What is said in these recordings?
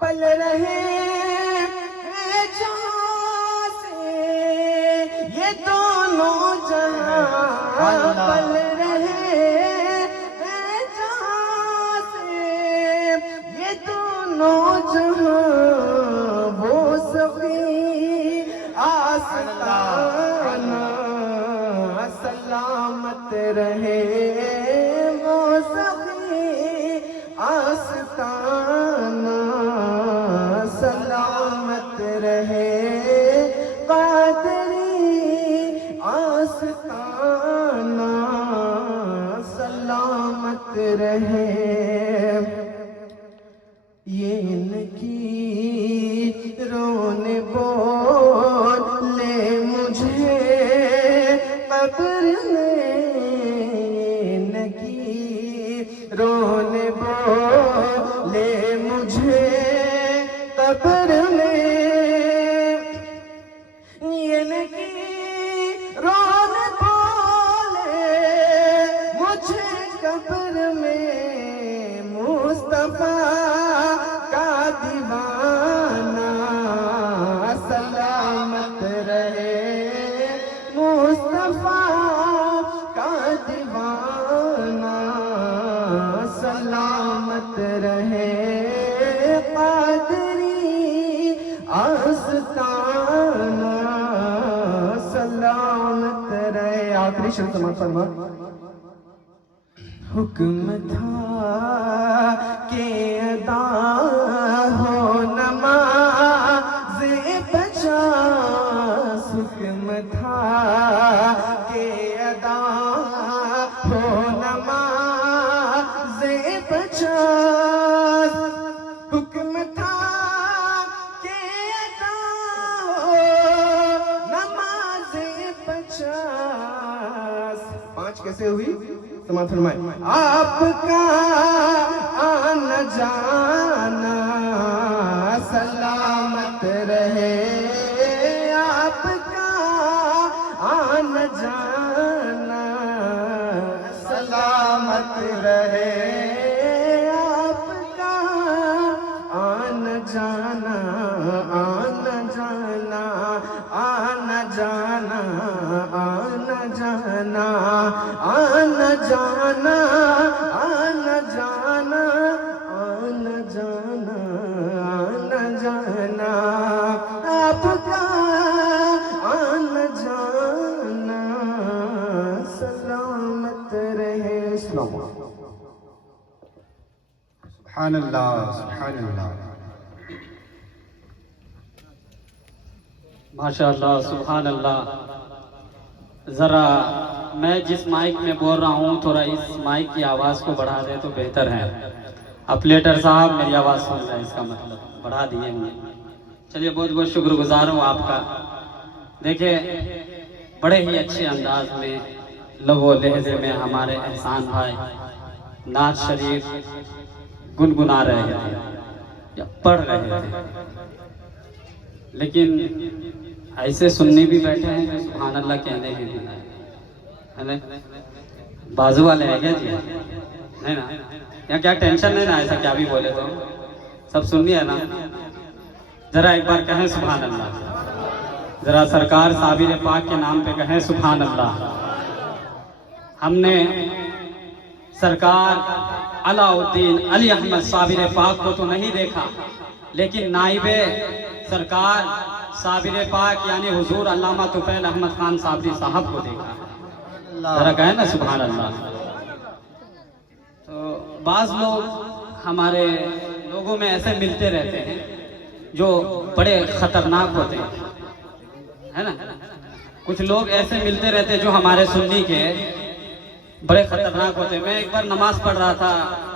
پل رہے جہاں سے یہ دونوں جہاں، پل رہے جہاں سے یہ دونوں جہاں، وہ سبھی آستانہ سلامت رہے، وہ سبھی آستانہ سلامت رہے، قادری آستانہ سلامت رہے۔ یہ ان کی رونے بولے مجھے قبر میں، ان کی رونے بولے مجھے قبر میں، ان کی رونے بولے مجھے قبر میں، مصطفیٰ کا دیوانہ سلامت رہے، مصطفیٰ کا دیوانہ سلامت رہے، قادری آستانہ سلامت رہے۔ آخری شعر سماعت فرما۔ حکم تھا کہ ادا ہو نماز 50، حکم تھا کہ ادا ہو نماز 50، حکم تھا کہ ادا ہو نماز 50۔ 5 کیسے ہوئی؟ سماعت فرمائے۔ آپ کا آنا جانا سلامت رہے، آپ کا آنا جانا سلامت رہے، آپ کا آنا جانا، آنا جانا، آنا جانا، آنا جانا، آنا جانا، آنا جانا، آنا جانا، آنا جانا، آپ کا آنا جانا سلامت رہے۔ السلام علیکم۔ سبحان اللہ، سبحان اللہ، ماشاءاللہ، سبحان اللہ۔ ذرا میں جس مائک میں بول رہا ہوں تھوڑا اس مائک کی آواز کو بڑھا دے تو بہتر ہے۔ اپلیٹر صاحب میری آواز سن رہے ہیں، اس کا مطلب بڑھا دیے ہوں۔ چلیے بہت بہت شکر گزار ہوں آپ کا۔ دیکھیں بڑے ہی اچھے انداز میں لب و لہجے میں ہمارے احسان بھائی نعت شریف گنگنا رہے تھے یا پڑھ رہے تھے، لیکن ایسے سننے بھی بیٹھے ہیں کہ سبحان اللہ کہنے ہی نہیں ہے نا؟ بازو والے ہیں کیا جی؟ نہیں نا؟ یا کیا ٹینشن نہیں نا، ایسا کیا بھی بولے تو سب سننی ہے نا؟ ذرا ایک بار کہیں سبحان اللہ، ذرا سرکار صابر پاک کے نام پہ کہیں سبحان اللہ۔ ہم نے سرکار علاء الدین علی احمد صابر پاک کو تو نہیں دیکھا، لیکن نائب سرکار صابر پاک یعنی حضور علامہ طفیل احمد خان صابری صاحب کو دیکھا۔ ذرا کہیں نا سبحان اللہ۔ تو بعض لوگ ہمارے لوگوں میں ایسے ملتے رہتے ہیں جو بڑے خطرناک ہوتے ہیں، ہے نا؟ کچھ لوگ ایسے ملتے رہتے ہیں جو ہمارے سنی کے بڑے خطرناک ہوتے ہیں۔ میں ایک بار نماز پڑھ رہا تھا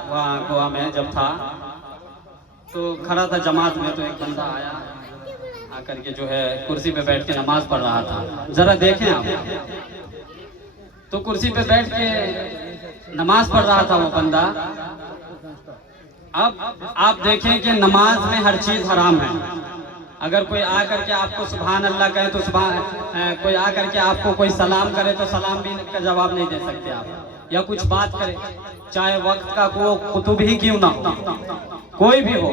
وہاں گوا میں جب تھا، تو کھڑا تھا جماعت میں، تو ایک بندہ آیا آ کر کے جو ہے کرسی پہ بیٹھ کے نماز پڑھ رہا تھا۔ ذرا دیکھیں آپ، تو کرسی پہ بیٹھ کے نماز پڑھ رہا تھا وہ بندہ۔ اب آپ دیکھیں کہ نماز میں ہر چیز حرام ہے۔ اگر کوئی آ کر کے آپ کو سبحان اللہ کہے تو کوئی آ کر کے آپ کو کوئی سلام کرے تو سلام بھی کا جواب نہیں دے سکتے آپ، یا کچھ بات کرے چاہے وقت کا کوئی قطب ہی کیوں نہ ہو، کوئی بھی ہو،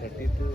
32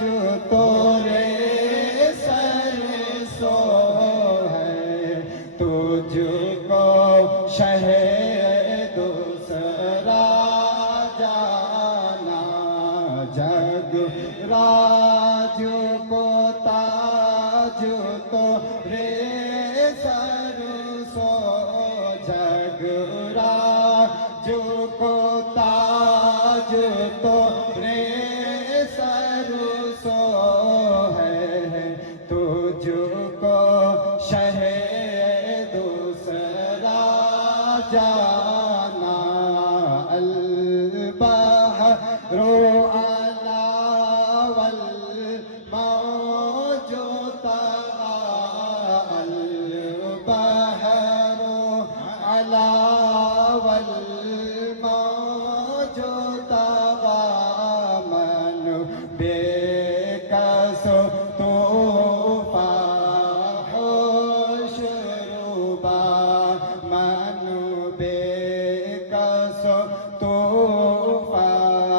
جو تو رے سرسو ہے تجھ کو شہ دوسرا جانا جگ راج کو تاج تو رے سرسو جگ راج کو تاج تو رے سرسو ہے تجھ کو شہ دوسرا جانا البحر علی والموج طغى البحر علی والموج طغى من بکس طوفان حشربا من بکس طوفان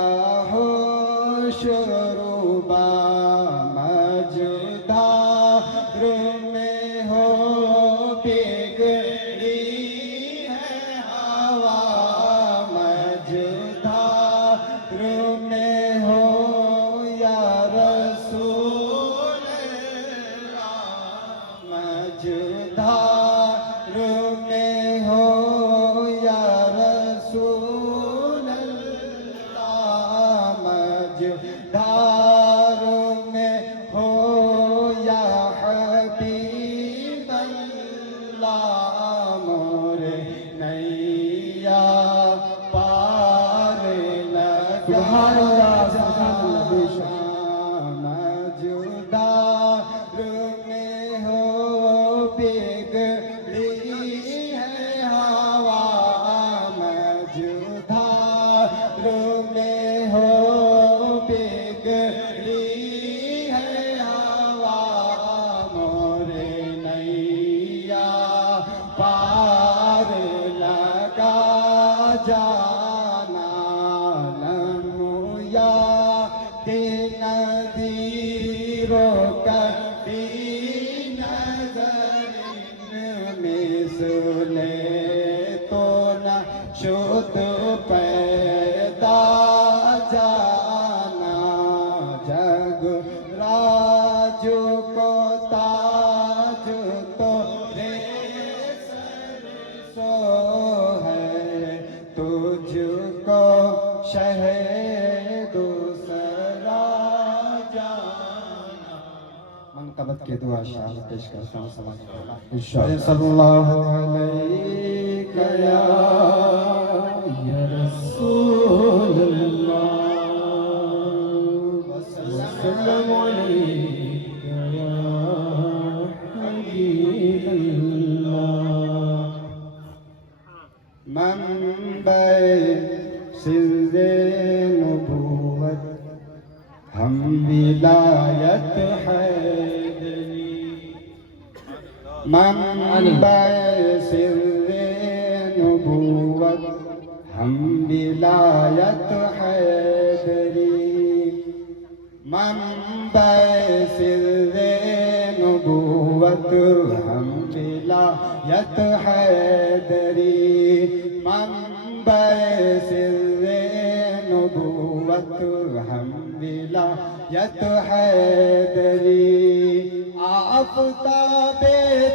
حشربا مجدار میں ہو بگڑی ہے ہوا مجدار میں ہو یا رسول اللہ مجدار میں ہو یا رسول اللہ مجدار میں ہو یا حبیب اللہ مورے نیا پار لگا مجدار میں ہو بگڑی ہے ہوا مجدار میں ہو بگڑی ہے ہوا مورے نیا پار لگا جانا نمویا نذیروں کبھی نظر مثلے تو نہ شد پیدا جانا جگ راج کو تاج تو رے سرسو ہے تجھ کو شہ دوسرا جانا منقبت کی دعا شاہ پیش کرتا ہوں سمجھ صلی اللہ علیہ یا رسول اللہ وسلم علیک یا حبیب اللہ منبع سر نبوت ہم ولایت حیدری منبع سر نبوت ہم ولایت حیدری منبع سر نبوت ہم ولایت حیدری منبع سر نبوت ہم ولایت حیدری آفتاب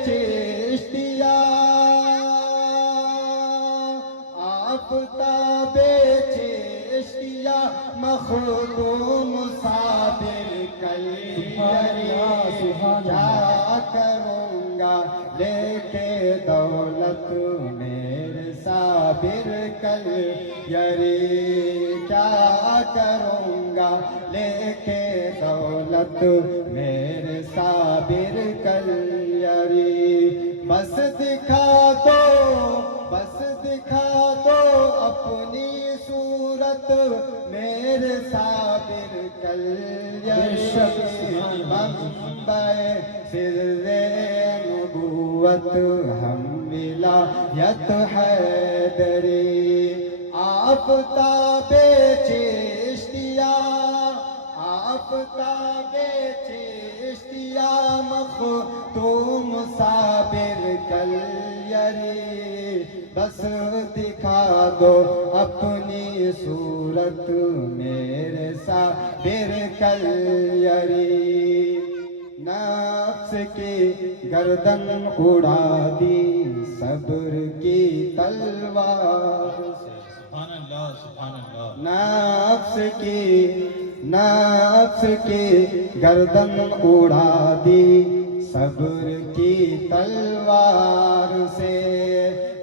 چشتیہ آفتاب چشتیہ مخدوم صابر کلیری کیا کروں گا لے کے دولت میرے صابر کلیری کیا کروں گا لے کے دولت میرے صابر کلیری بس دکھا دو اپنی صورت میرے صابر کلیری منبع سر نبوت ہم ولایت حیدری آفتاب چشتیہ آفتاب چشتیا مختوم صابر کل یری بس دکھا دو اپنی صورت میرے صابر کل یری نفس کی گردن اڑا دی صبر کی تلوار سبحان اللہ سبحان اللہ نفس کی گردن اڑا دی صبر کی تلوار سے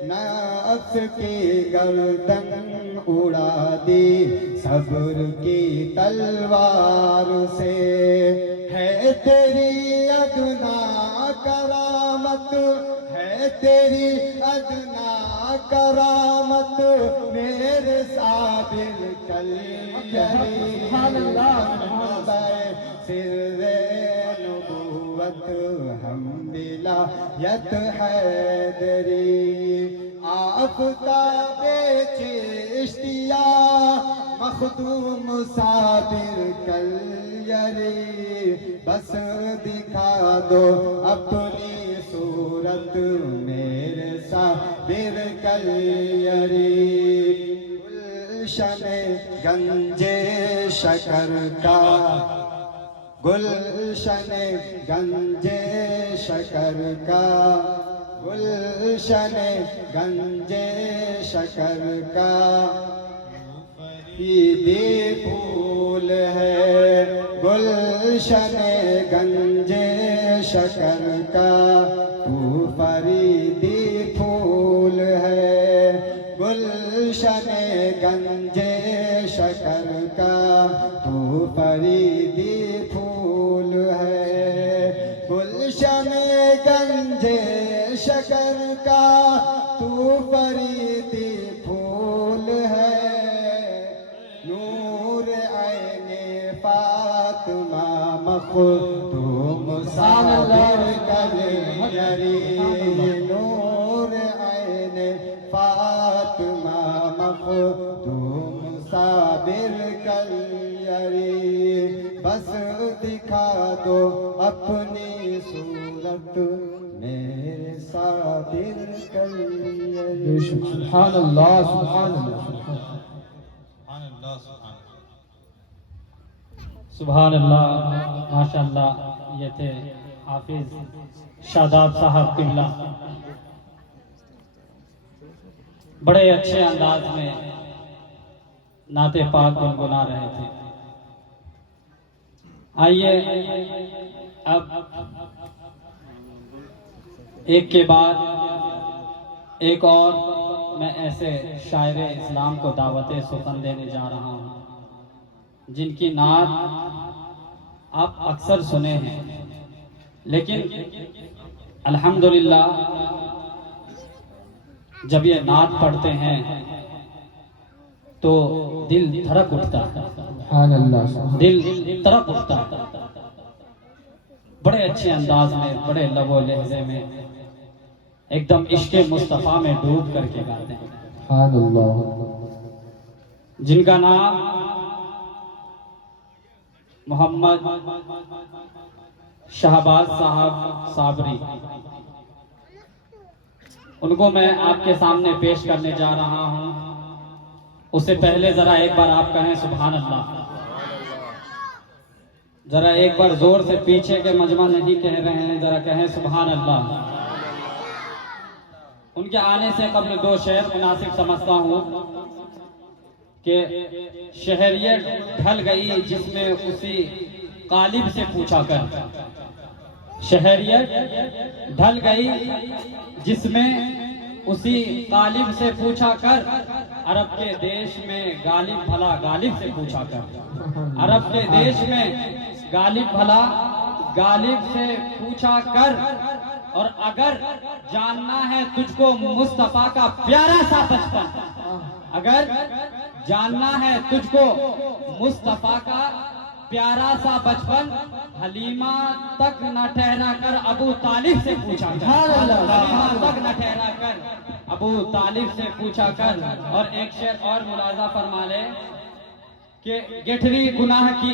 نفس کی گردن اڑا دی صبر کی تلوار سے ہے تیری ادنا کرامت ہے تیری ادنا کرامت میرے صابر کل سر نبوت ہم ولایت حیدری آفتاب چشتیا مخدوم صابر کل یری بس دکھا دو اپنی صورت میرے صابر کل یری گلشن گنج شکر کا گلشن گنج شکر کا گلشن گنج شکر کا عیدی پھول ہے گلشن گنج شکر کا تو فریدی پھول ہے گلشن گنج شکر کا تو فریدی پھول ہے گلشن گنج شکر کا تو فریدی پھول ہے نور عین فاطمہ مخدوم صابر کل یری نور عین فاطمہ مخدوم صابر کل یری بس دکھا دو اپنی صورت میرے صابر کل یری سبحان اللہ سبحان اللہ سبحان اللہ سبحان اللہ ماشاء اللہ یہ تھے حافظ شاداب صاحب قبلہ بڑے اچھے انداز میں نعت پاک گنگنا رہے تھے آئیے اب ایک کے بعد ایک اور میں ایسے شاعر اسلام کو دعوت سخن دینے جا رہا ہوں جن کی نعت آپ اکثر سنے ہیں لیکن الحمدللہ جب یہ نعت پڑھتے ہیں تو دل دھڑک اٹھتا ہے سبحان اللہ دل تڑپ اٹھتا ہے بڑے اچھے انداز میں بڑے لب و لہجے میں ایک دم عشق مصطفیٰ میں ڈوب کر کے گاتے ہیں سبحان اللہ جن کا نام محمد شہباز صاحب صابری ان کو میں آپ کے سامنے پیش کرنے جا رہا ہوں اس سے پہلے ذرا ایک بار آپ کہیں سبحان اللہ ذرا ایک بار زور سے پیچھے کے مجمع نہیں کہہ رہے ہیں ذرا کہیں سبحان اللہ ان کے آنے سے قبل دو شعر مناسب سمجھتا ہوں کہ شہریت ڈھل گئی جس میں اسی قالب سے پوچھا کر شہریت ڈھل گئی جس میں اسی قالب سے پوچھا کر عرب کے دیش میں غالب بھلا غالب سے پوچھا کر عرب کے دیش میں غالب بھلا غالب سے پوچھا کر اور اگر جاننا ہے تجھ کو مصطفیٰ کا پیارا سا بچپن اگر جاننا ہے تجھ کو مصطفیٰ کا پیارا سا بچپن حلیمہ تک نہ ٹھہرا کر ابو طالب سے پوچھا کر حلیمہ تک نہ ٹھہرا کر ابو طالب سے پوچھا کر اور ایک شعر اور ملاحظہ فرما لے کہ گٹھری گناہ کی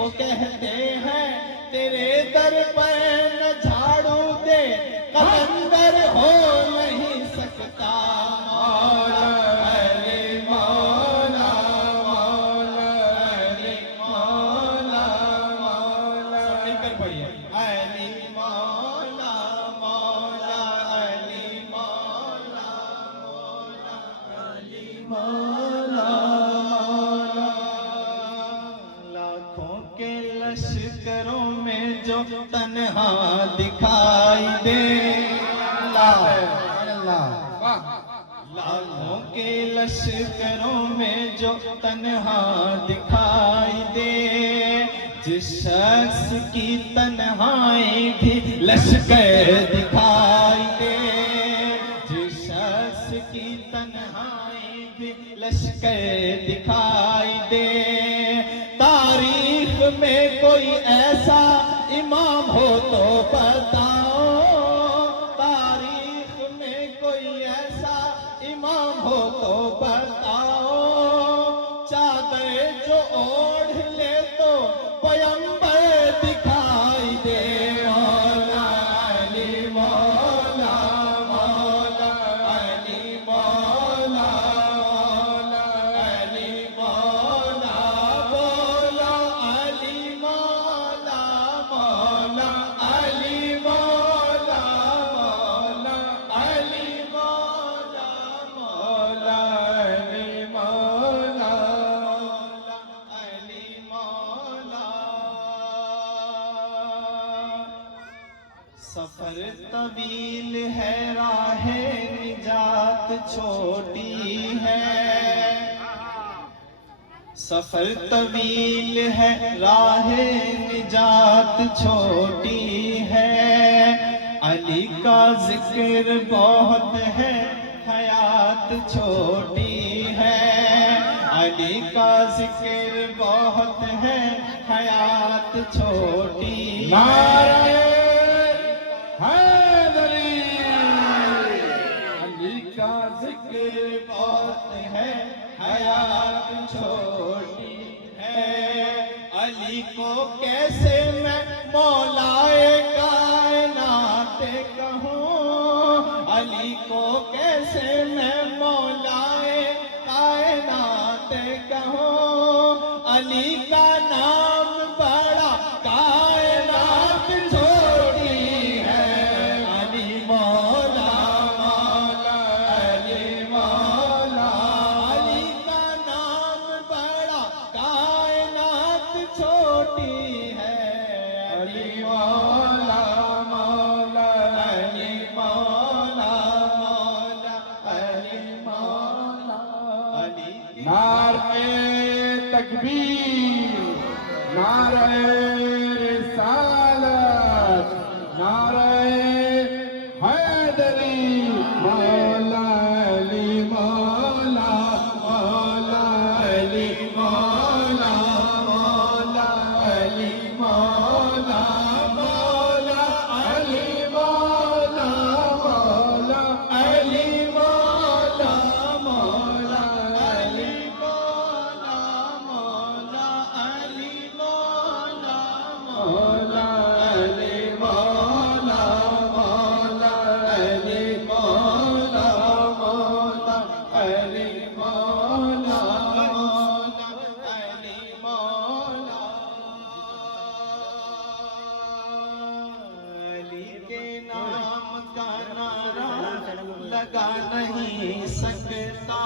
کو کہتے ہیں تیرے در پر نہ جھاڑو دے قلندر ہو نہیں سکتا مولا علی مولا مولا علی مولا مولا مل کر پڑھیے علی مولا مولا علی مولا مولا علی مولا مولا لاکھوں کے لشکروں میں جو تنہا دکھائی دے لاکھوں کے لشکروں میں جو تنہا دکھائی دے جس شخص کی تنہائی بھی لشکر دکھائی دے جس شخص کی تنہائی بھی لشکر دکھائی دے تاریخ میں کوئی ایسا امام ہو تو بتاؤ تاریخ میں کوئی ایسا امام ہو تو بتاؤ چادر جو اوڑھ لے تو پیمبر دکھائی دے مولا علی مولا مولا علی مولا مولا علی مولا مولا علی مولا مولا علی مولا مولا علی مولا مولا علی مولا علی مولا سفر طویل ہے راہ نجات چھوٹی ہے سفر طویل ہے راہ نجات چھوٹی ہے علی کا ذکر بہت ہے حیات چھوٹی ہے علی کا ذکر بہت ہے حیات چھوٹی نعرہ حیدری علی کا ذکر بہت ہے حیات چھوٹی ہے علی کو کیسے میں مولائے کائنات کہوں علی کو کیسے میں مولائے کائنات کہوں علی کا نام بڑا کائنات چھوٹی ہے علی مولا مولا علی مولا علی کا نام بڑا کائنات چھوٹی ہے علی مولا مولا علی مولا مولا علی مولا علی نعرہ تکبیر نعرہ رسالت نعرہ حیدری مولا علی مولا مولا علی مولا مولا علی مولا مولا علی مولا مولا علی مولا مولا علی مولا مولا علی مولا مولا علی مولا مولا علی مولا مولا علی مولا علی مولا علی کے نام کا نعرہ لگا نہیں سکتا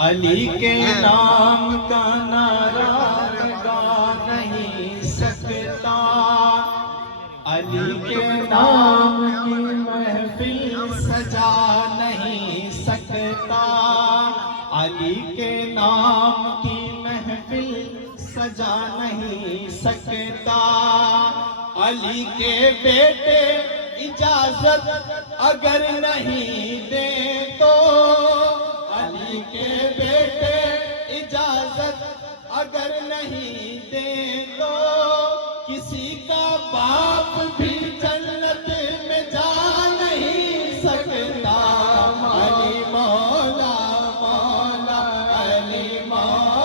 علی کے نام کا نعرہ لگا نہیں سکتا علی کے نام کی محفل سجا نہیں سکتا علی کے نام کی محفل سجا نہیں سکتا علی کے بیٹے اجازت اگر نہیں دیں تو علی کے بیٹے اجازت اگر نہیں دیں تو کسی کا باپ بھی جنت میں جا نہیں سکتا علی مولا مولا علی مولا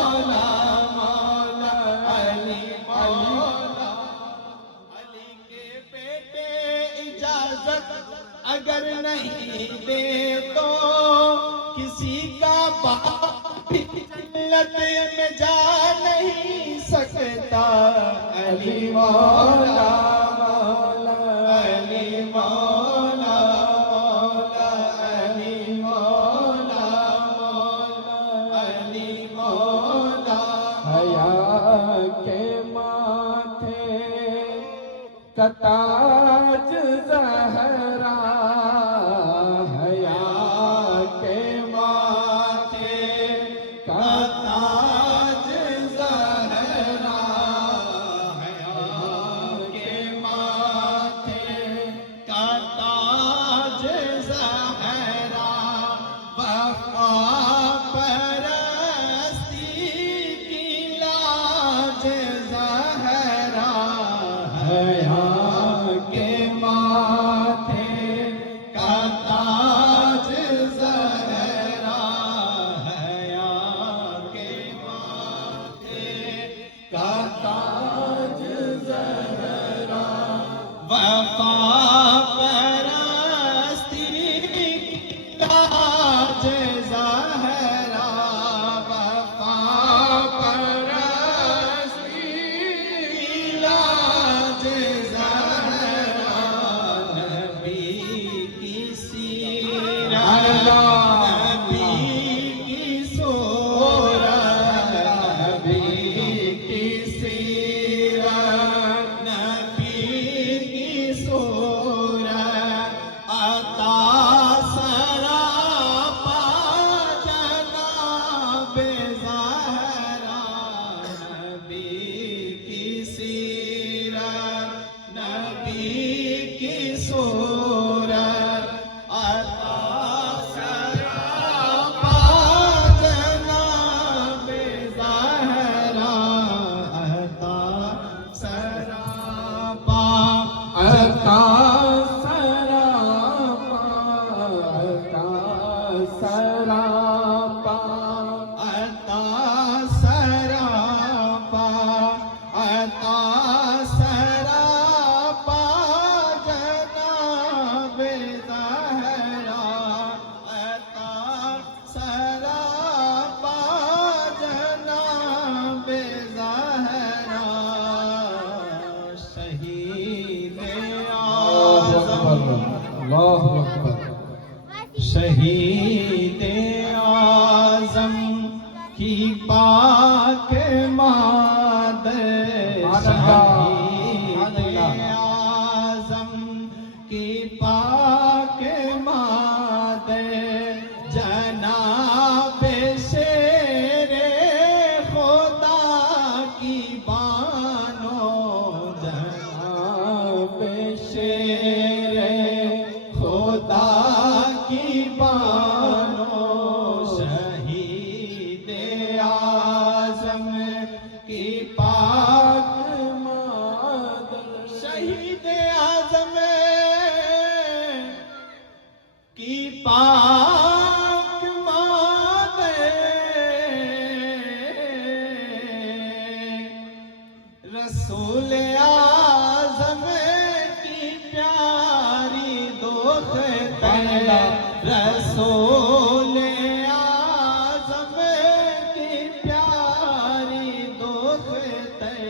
جنت میں جا نہیں سکتا علی مولا مولا علی مولا مولا علی مولا مولا علی مولا حیا کے ماتھے کا تاج زہرا حیا کے ماتھے کا تاج زہرا حیا کے ماتھے کا تاج زہرا وفا پرستی کی لاج زہرا حیا کے ماتھے کا تاج زہرا حیا کے ماتھے کا تاج زہرا وفا پرستی تاج زہرا وفا پرستی لاج زہرا نبی کی سیرت نبی کی صورت نبی کی سیرت نبی کی صورت عطا سراپا جناب زہرا نبی کی سیرت نبی کی صورت عطا سراپا جناب زہرا عطا سراپا عطا سراپا عطا سراپا عطا سراپا عطا سراپا جناب زہرا عطا سراپا جناب زہرا شہید اعظم اللہ اکبر شہید اعظم کی پاک مادر شہید اعظم کی پاک مادر جناب شیر خدا کی بانو جناب شیر خدا کی بانو شہید اعظم کی پاک مادر شہید اعظم کی پاک مادر رسول اعظم کی پیاری دختر رسول اعظم کی پیاری دختر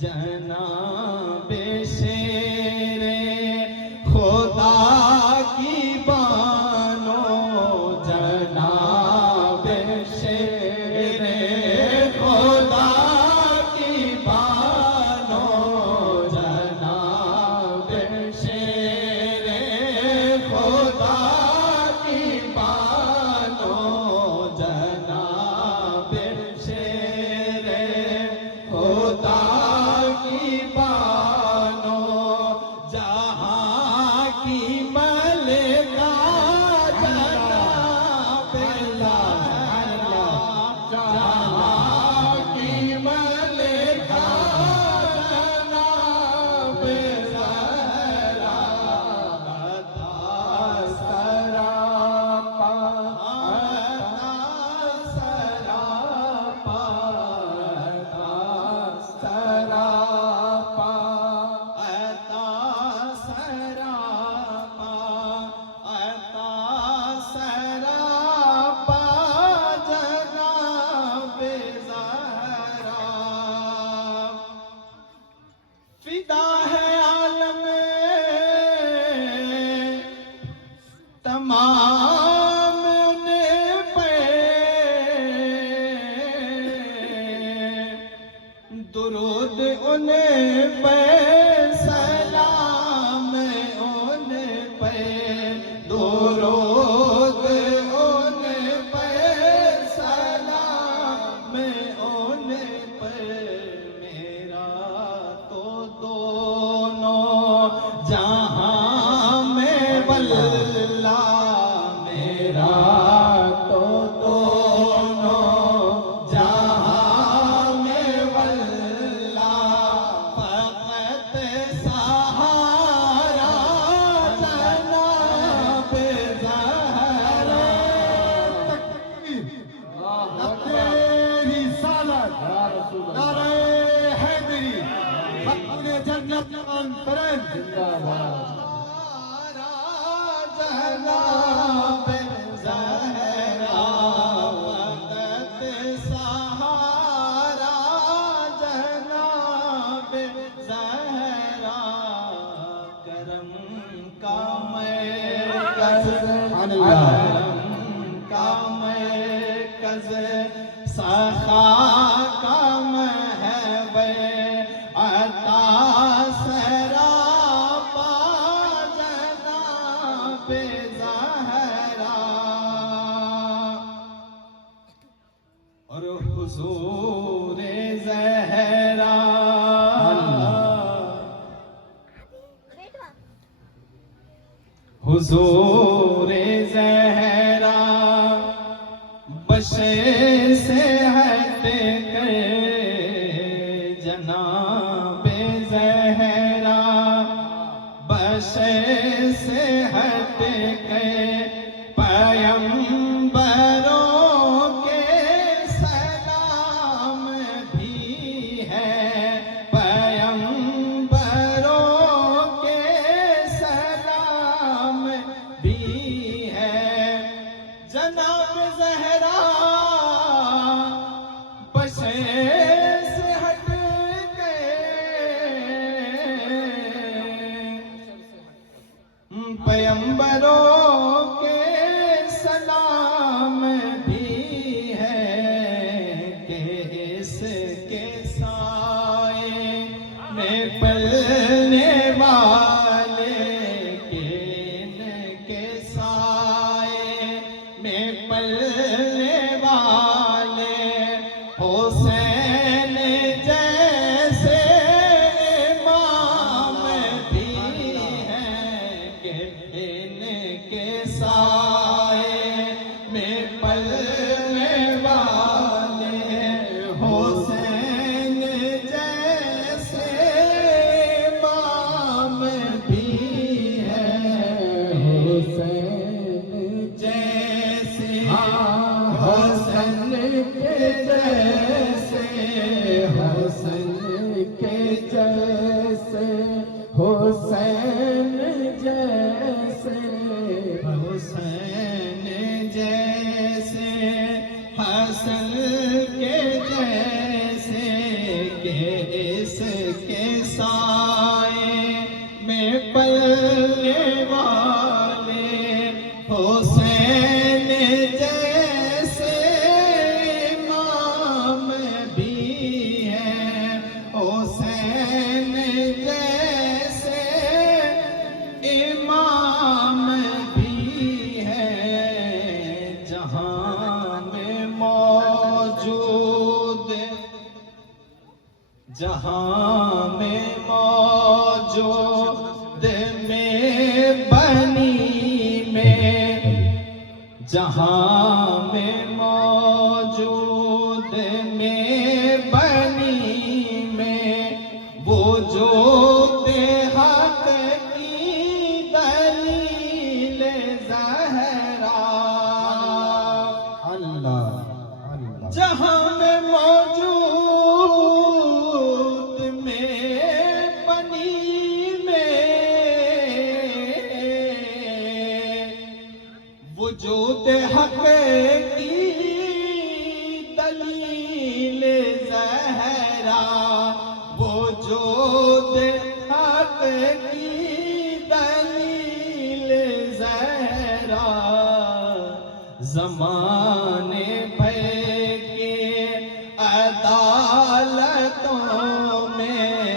جناب شیر خدا کی بانو جناب شیر خدا کی بانو جناب شیر خدا کی بانو جناب شیر خدا کی بانو جہاں کی ملکہ جناب زہرا جہاں کی ملکہ جناب زہرا عطا سراپا عطا سراپا عطا سراپا عطا سراپا عطا سراپا جناب ان پہ سلام ان پہ درود ان پہ سلام ان پہ میرا تو دونوں جہاں میں واللہ میرا تو دونوں جہاں میں واللہ فقط سہارا جناب زہرا تیری سالت نعرہ حیدری حق جنت کانفرنس جناب زہرا فقط سہارا جناب زہرا کرم کا مرکز کرم کا مرکز سخا کا محور عطا سراپا جناب زہرا اور حضور زہرا حضور زہرا بشر سے ہٹ کر جناب زہرا بشر سے ہٹ کر پیمبروں کے سلام بھی ہے پیمبروں کے سلام بھی ہے جناب زہرا بشر سے ہٹ پیمبروں کے سلام بھی ہے کہ اس کے سائے میں پلنے والے ان کے سائے میں پلنے والے حسین جیسے امام بھی ہیں کہ ان کے سائے میں پلنے والے حسین جیسے امام بھی ہیں حسین جیسے حسن کے جیسے حسن کے جیسے حسین جیسے حسین جیسے حسن کے جیسے کہ اس کے سائے میں پلنے والے حسین جیسے امام بھی ہیں حسین جیسے امام بھی ہیں جہاں میں موجود جہاں میں موجود میں بنی میں جہاں میں موجود میں بنی میں وجود حق کی دلیل زہرا اللہ جہاں میں موجود میں بنی میں وجود حق کی دلیل زہرا وجود حق کی دلیل زہرا زمانے بھر کے عدالتوں میں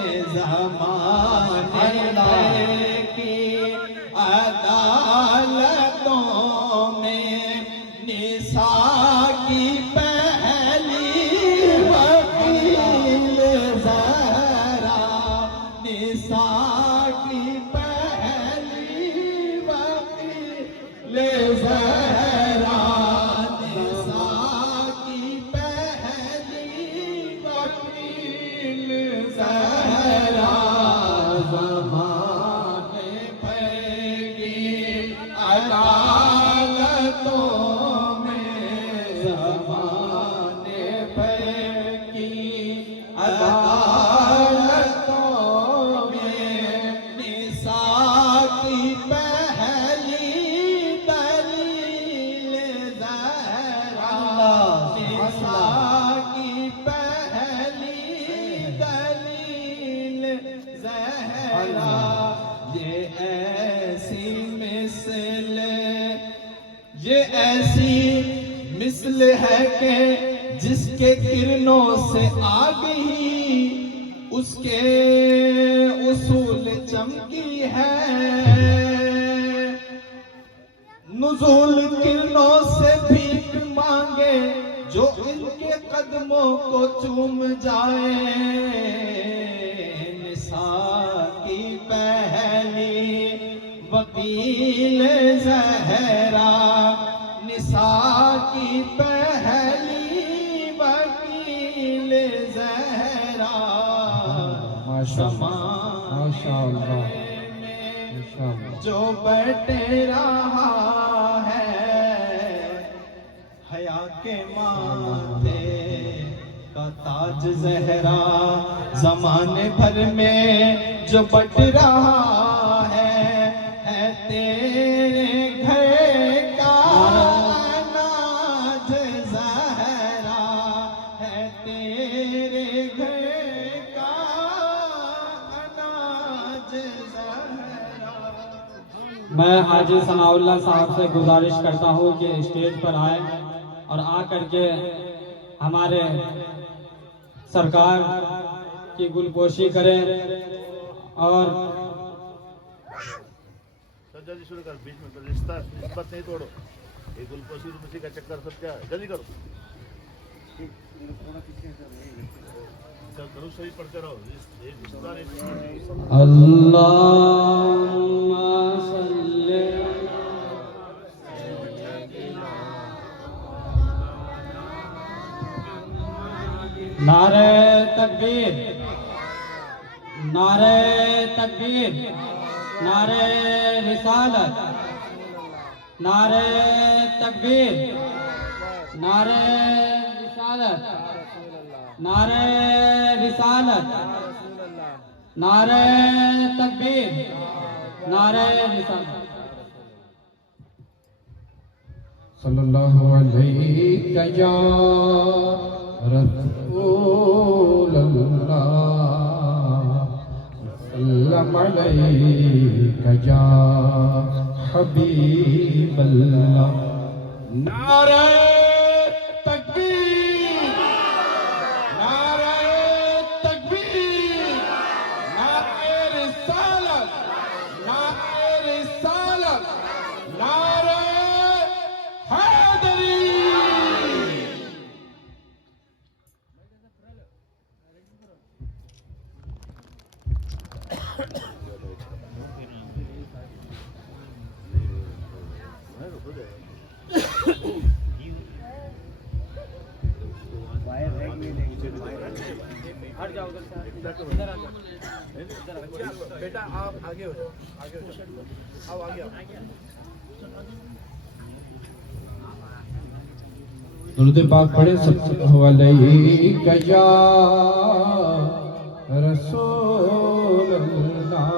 مثل ہے کہ جس کے کرنوں سے آگ ہی اس کے اصول چمکی ہے، نزول کرنوں سے بھیک مانگے جو ان کے قدموں کو چوم جائے، نساء کی پہلی وکیل زہرا، نساء کی پہلی وکیل زہرا، ماشاءاللہ جو بیٹھے رہا ہے، حیا کے ماتھے کا تاج زہرا، زمانے بھر میں جو بٹ رہا ہے تیرے گھر کا اناج زہرا، ہے تیرے گھر کا اناج زہرا۔ میں حاجی ثناء اللہ صاحب سے گزارش کرتا ہوں کہ اسٹیج پر آئے اور آ کر کے ہمارے سرکار کی گلپوشی کریں اور جلدی شروع کر، بیچ میں رشتہ نسبت نہیں توڑو، یہ گلپوشی روسی کا چکر سب کیا ہے، جلدی کرو، درود شریف پڑھتے رہو، یہ رشتہ نہیں توڑو۔ اللہم صلی نعرہ تکبیر، نعرہ تکبیر، نعرہ رسالت، نعرہ تکبیر، نعرہ رسالت، نعرہ رسالت، نعرہ تکبیر، نعرہ رسالت۔ صلی اللہ علیہ یا رسول اللہ، وسلم علیہ یا حبیب اللہ۔ نعرہ تکبیر، نعرہ تکبیر، نعرہ رسالت، نعرہ رسالت، نعرہ حیدری۔ بیٹا آپ آگے ہو جاؤ، آگے ہو جاؤ، آؤ آگے آؤ۔ درود پاک پڑھیں صلی اللہ علیہ یا رسول اللہ،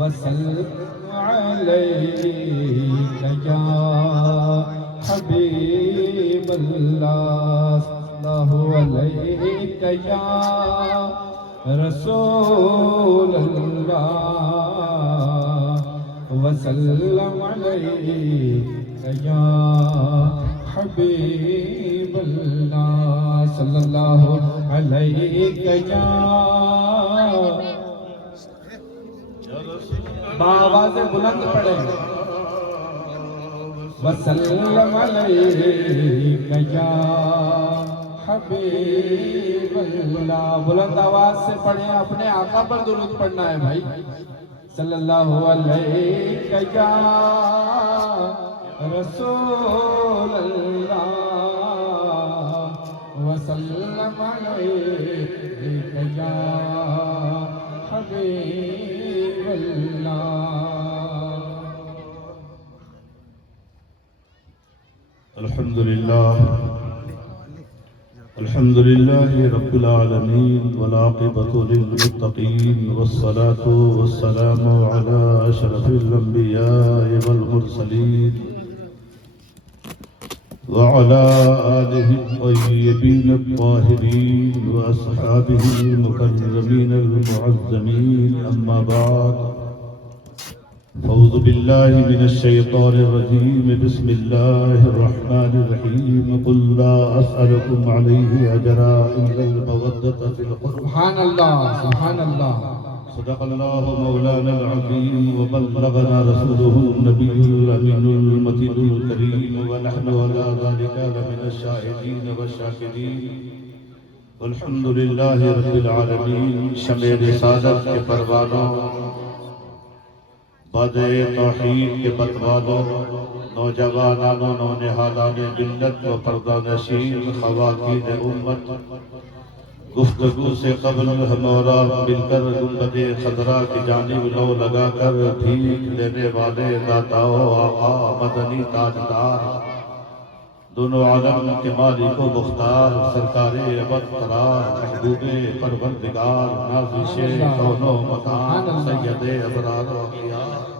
وسلم علیہ یا حبیب اللہ، صلی اللہ علیہ یا رسول اللہ، وسلم علیہ یا حبیب اللہ، صلی اللہ علیہ یا بآواز بلند پڑھیں، وسلم علیہ یا حبیب اللہ۔ بلند آواز سے پڑھیں، اپنے آقا پر درود پڑھنا ہے بھائی، صلی اللہ علیہ یا رسول اللہ، وسلم علیہ یا حبیب اللہ۔ الحمد لله رب العالمين والعاقبة للمتقين والصلاة والسلام على أشرف الأنبياء والمرسلين وعلى آله الطيبين الطاهرين وأصحابه المكرمين المعظمين، أما بعد أعوذ بالله من الشيطان الرجيم بسم الله الرحمن الرحيم قل لا أسألكم عليه أجرا إلا المودة في القربى سبحان اللہ سبحان اللہ صدق الله مولانا العظيم وبلغنا رسوله النبي الأمين المتين الكريم ونحن على ذلك لمن الشاهدين والشاكرين والحمد لله رب العالمين شمع رسالت کے پروانوں باد توحید کے بتوالوں نوجوانانوں نونہالان ملت و پردہ نشین خواتین امت گفتگو سے قبل ہم اور آپ مل کر گنبد خضرا کی جانب لو لگا کر بھیک لینے والے داتاؤ آقا مدنی تاجدار دونوں عالم کے مالک و مختار سرکار ابد قرار محبوب پروردگار نازش کون و مکان سید ابرار و اخیار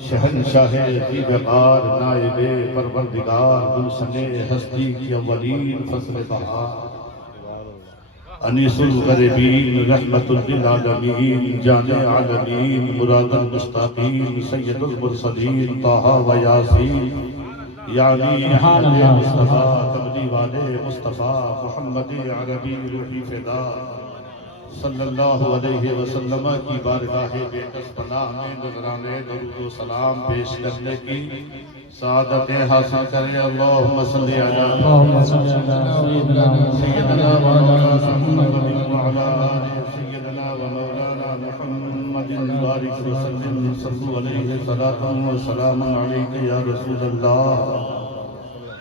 شہنشاہ کی وقار نائب پروردگار گلشن ہستی کی اولین فصل بہار انیس الغریبین رحمت للعالمین جامع عالمین مراد المشتاقین سید المرسلین طہ و یاسین یعنی احمد مصطفیٰ تبلی والے مصطفیٰ محمد عربی روحی فدا صلی اللہ علیہ وسلم کی بارگاہ بےکس پناہ میں نذرانے درود و سلام پیش کرنے کی سعادتیں حاصل کریں اللہم صلی علی سیدنا و مولانا محمد وعلا آلہ سیدنا و مولانا محمد بارک وسلم صلو علیہ صلاۃ و سلام علیک یا رسول اللہ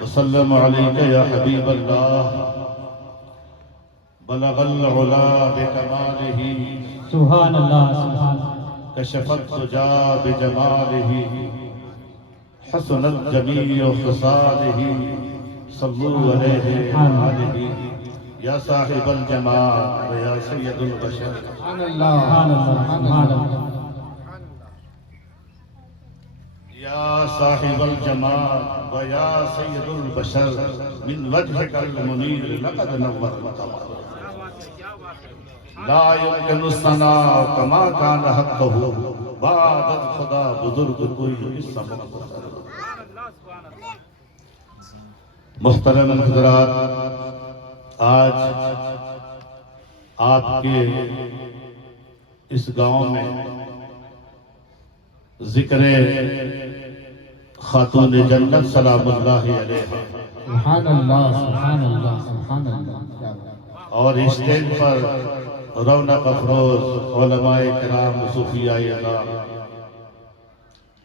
وسلم علیک یا حبیب اللہ بلغ العلا بکمالہ سبحان اللہ سبحان اللہ کشف الدجا بجمالہ حسن الجمیع خصالہ صلو علیہ وآلہ یا صاحب الجمال و یا سید البشر سبحان اللہ سبحان اللہ یا صاحب الجمال و یا سید البشر من وجهک المنیر لقد نور القمر لا يمكن الثناء كما كان حقه بعد خدا بزرگ کوئی اس سمت محترم حضرات آج آپ کے اس گاؤں میں ذکر خاتون جنت سلام اللہ علیہ سبحان اللہ سبحان اللہ سبحان اللہ اور اسٹیج پر رونق افروز علماء کرام صوفیاء اللہ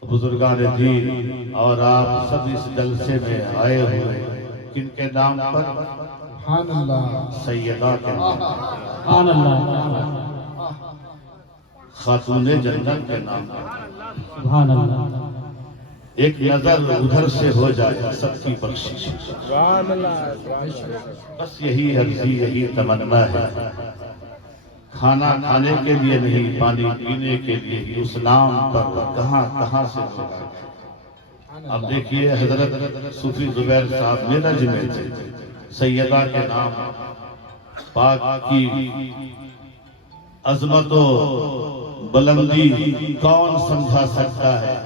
بزرگان دین اور آپ سب اس جلسے میں آئے ہوئے کن کے نام پر سبحان اللہ سیدہ کے نام پر سبحان اللہ خاتون جنت کے نام پر سبحان اللہ ایک نظر ادھر سے ہو جائے سب کی بخشش بس یہی عرضی یہی تمنا ہے کھانا کھانے کے لیے نہیں پانی پینے کے لیے اس نام پر کہاں کہاں سے ہوگا اب دیکھیے حضرت صوفی زبیر صاحب میرج میں تھے سیدہ کے نام پاک کی عظمت و بلندی کون سمجھا سکتا ہے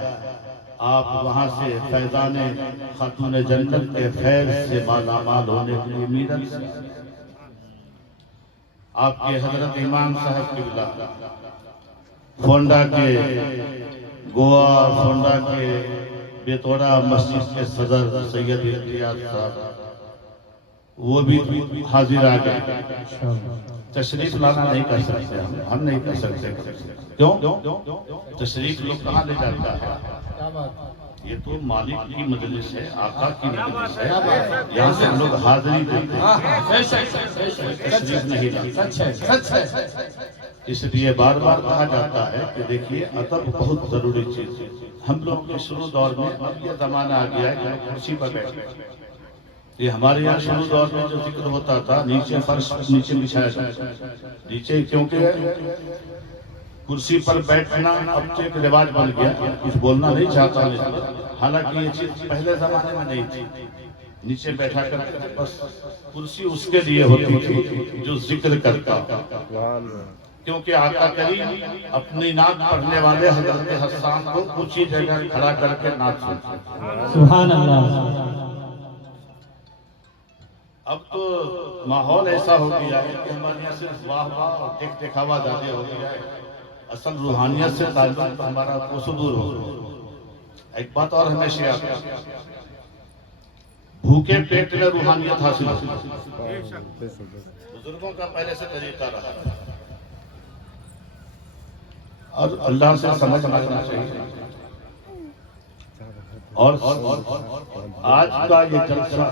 آپ وہاں سے فیضان خاتون جنت کے فیض سے مالا مال ہونے کے لیے میرج سے آپ کے حضرت امام صاحب قبلہ فونڈا کے گوا فونڈا کے بیتوڑا مسجد کے صدر سید احتیاط صاحب وہ بھی حاضر آ گئے تشریف لانا نہیں کر سکتے ہم نہیں کر سکتے کیوں تشریف لوگ کہاں لے جاتا ہے یہ تو مالک کی مجلس ہے آقا کی مجلس ہے یہاں سے ہم لوگ حاضری دیتے ہیں تشریف نہیں لاتے اس لیے بار بار کہا جاتا ہے کہ دیکھیے ادب بہت ضروری چیز ہے ہم لوگ کے شروع دور میں اب یہ زمانہ آ گیا ہے کہ لوگ کرسی پر بیٹھے یہ ہمارے یہاں شروع دور میں جو ذکر ہوتا تھا نیچے فرش نیچے بچھایا جاتا نیچے کیونکہ کرسی پر بیٹھنا اب تو ایک رواج بن گیا کچھ بولنا نہیں چاہتا حالانکہ یہ چیز پہلے زمانے میں نہیں تھی نیچے بیٹھا کر بس کرسی اس کے لیے ہوتی تھی جو ذکر کرتا کیونکہ آقا کریم اپنی نعت پڑھنے والے حضرت حسان کو اونچی جگہ کھڑا کر کے نعت سنتے ہیں۔ سبحان اللہ۔ اب تو ماحول ایسا ہو گیا ہے کہ ہمارے یہاں صرف واہ واہ اور دیکھ دکھاوا زیادہ ہو گیا ہے، اصل روحانیت سے تعلق ہمارا کوسوں دور ہو گیا۔ ایک بات اور ہمیشہ یاد رکھیں، بھوکے پیٹ میں روحانیت حاصل ہوتی ہے، بزرگوں کا پہلے سے طریقہ رہا ہے، اور اللہ سے سمجھ مانگنا چاہیے۔ اور آج کا یہ جلسہ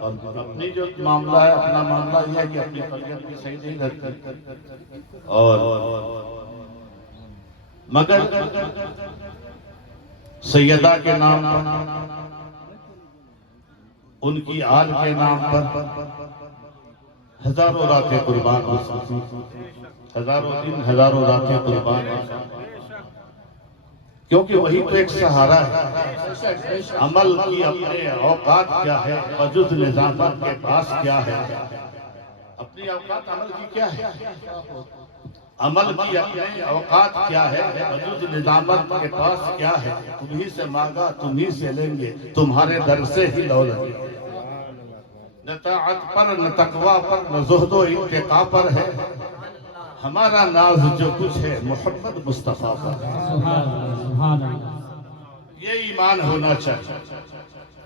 اور اپنی جو معاملہ ہے، اپنا معاملہ یہ ہے کہ اپنی طبیعت بھی صحیح نہیں رہتی، اور مگر سیدہ کے نام پر، ان کی آل کے نام پر ہزاروں راتیں قربان ہو سکتی، ہزاروں دن ہزاروں راتیں قربان ہو سکتی، کیونکہ وہی تو ایک سہارا ہے۔ عمل کی اپنے اوقات کیا ہے، وجود نظامت کے پاس کیا ہے، اپنی اوقات عمل کی کیا ہے، عمل کی اپنے اوقات کیا ہے، وجود نظامت کے پاس کیا ہے، تمہیں سے مانگا تمہیں سے لیں گے، تمہارے در سے ہی لو لیں گے۔ نہ طاعت پر نہ تقوی پر نہ زہد و اتقا پر ہے، ہمارا ناز جو کچھ ہے محمد مصطفیٰ پر ہے۔ یہ ایمان ہونا چاہیے،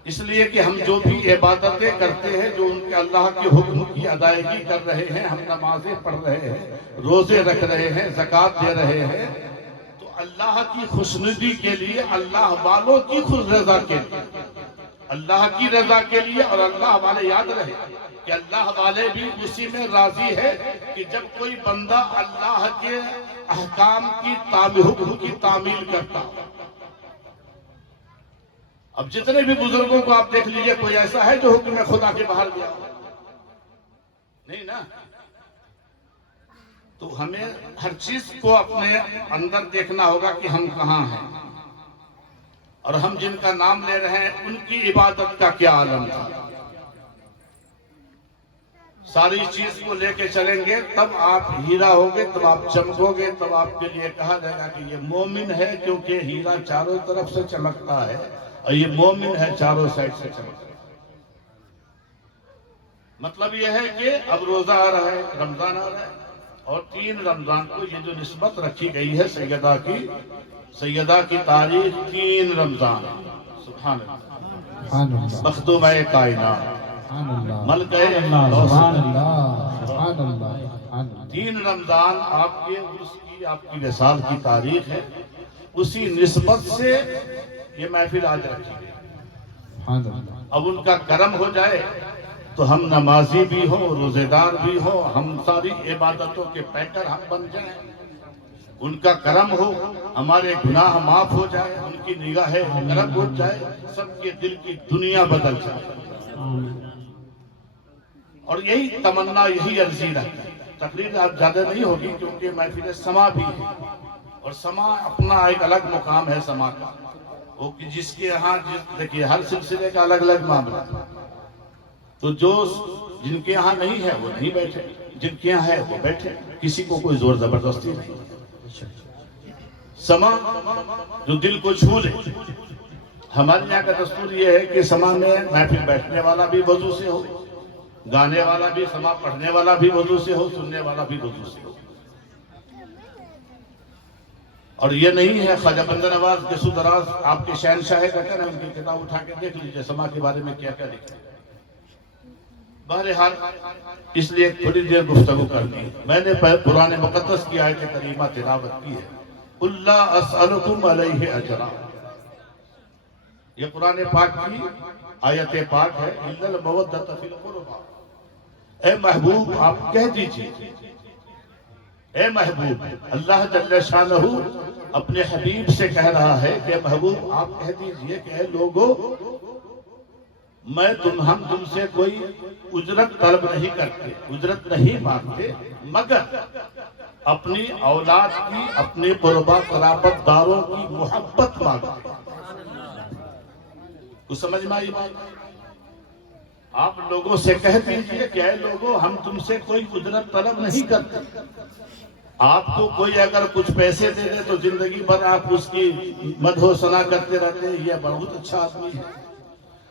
اس لیے کہ ہم جو بھی عبادتیں کرتے ہیں، جو ان کے اللہ کے حکم کی ادائیگی کر رہے ہیں، ہم نمازیں پڑھ رہے ہیں، روزے رکھ رہے ہیں، زکوٰۃ دے رہے ہیں، تو اللہ کی خوشنودی کے لیے، اللہ والوں کی خوش رضا کے لیے، اللہ کی رضا کے لیے، اور اللہ والے یاد رہے کہ اللہ والے بھی اسی میں راضی ہے کہ جب کوئی بندہ اللہ کے احکام کی حکم کی تعمیل کرتا۔ اب جتنے بھی بزرگوں کو آپ دیکھ لیجئے، کوئی ایسا ہے جو حکم خدا کے باہر گیا؟ نہیں نا۔ تو ہمیں ہر چیز کو اپنے اندر دیکھنا ہوگا کہ ہم کہاں ہیں، اور ہم جن کا نام لے رہے ہیں ان کی عبادت کا کیا عالم تھا۔ ساری چیز کو لے کے چلیں گے تب آپ ہیرا ہوگے، تب آپ چمکو گے، تب آپ کے لیے کہا جائے گا کہ یہ مومن ہے، کیونکہ ہیرا چاروں طرف سے چمکتا ہے، اور یہ مومن ہے چاروں سائڈ سے چمکتا ہے۔ مطلب یہ ہے کہ اب روزہ آ رہا ہے، رمضان آ رہا ہے، اور 3 رمضان کو یہ جو نسبت رکھی گئی ہے سیدہ کی تاریخ 3 رمضان، سبحان اللہ، مخدومہ کائنات، ملکہ سبحان اللہ، سبحان اللہ۔ 3 رمضان آپ کے عرس کی، آپ کی وصال کی تاریخ ہے، اسی نسبت سے یہ محفل آج رکھی گئی۔ اب ان کا کرم ہو جائے تو ہم نمازی بھی ہوں، روزے دار بھی ہوں، ہم ساری عبادتوں کے پیکر ہم بن جائیں، ان کا کرم ہو، ہمارے گناہ معاف ہو جائے، ان کی نگاہ کرم ہو جائے، سب کے دل کی دنیا بدل جائے۔ اور یہی تمنا، یہی عرضی رہتی ہے۔ تقریر اب زیادہ نہیں ہوگی کیونکہ محفل سما بھی ہے، اور سما اپنا ایک الگ مقام ہے سما کا، وہ کہ جس کے یہاں دیکھیے ہر سلسلے کا الگ الگ معاملہ، تو جو جن کے یہاں نہیں ہے وہ نہیں بیٹھے، جن کے یہاں ہے وہ بیٹھے، کسی کو کوئی زور زبردستی نہیں۔ سما جو دل کو چھو لے، ہمارے یہاں کا دستور یہ ہے کہ سما میں محفل بیٹھنے والا بھی وضو سے ہو، گانے والا بھی، سما پڑھنے والا بھی وضو سے ہو، سننے والا بھی وضو سے ہو۔ اور یہ نہیں ہے خواجہ بندہ نواز یسو دراز آپ کے شہنشاہ کا کہنا، ان کی کتاب اٹھا کے دیکھ لیجئے سما کے بارے میں کیا کیا لکھا ہے۔ بہرحال اس لیے تھوڑی دیر گفتگو کر دی، میں نے قرآن مقدس کی آیت کریمہ تلاوت کی ہے، اللہ اسألکم علیہ اجرا، یہ قرآن پاک کی آیت پاک ہے، الا المودۃ فی القربى۔ اے محبوب آپ کہہ دیجئے، اے محبوب، اللہ جل شانہ اپنے حبیب سے کہہ رہا ہے کہ محبوب آپ کہہ دیجئے کہ اے لوگو، ہم تم سے کوئی اجرت طلب نہیں کرتے، اجرت نہیں مانگتے، مگر اپنی اولاد کی، اپنے قربا قرابت داروں کی محبت مانگتے۔ کچھ سمجھ میں آئی بات؟ آپ لوگوں سے کہہ دیجئے کہ اے لوگوں، ہم تم سے کوئی اجرت طلب نہیں کرتے، آپ کو کوئی اگر کچھ پیسے دے دے تو زندگی بھر آپ اس کی مدح و ثنا کرتے رہتے ہیں، یہ بہت اچھا آدمی ہے،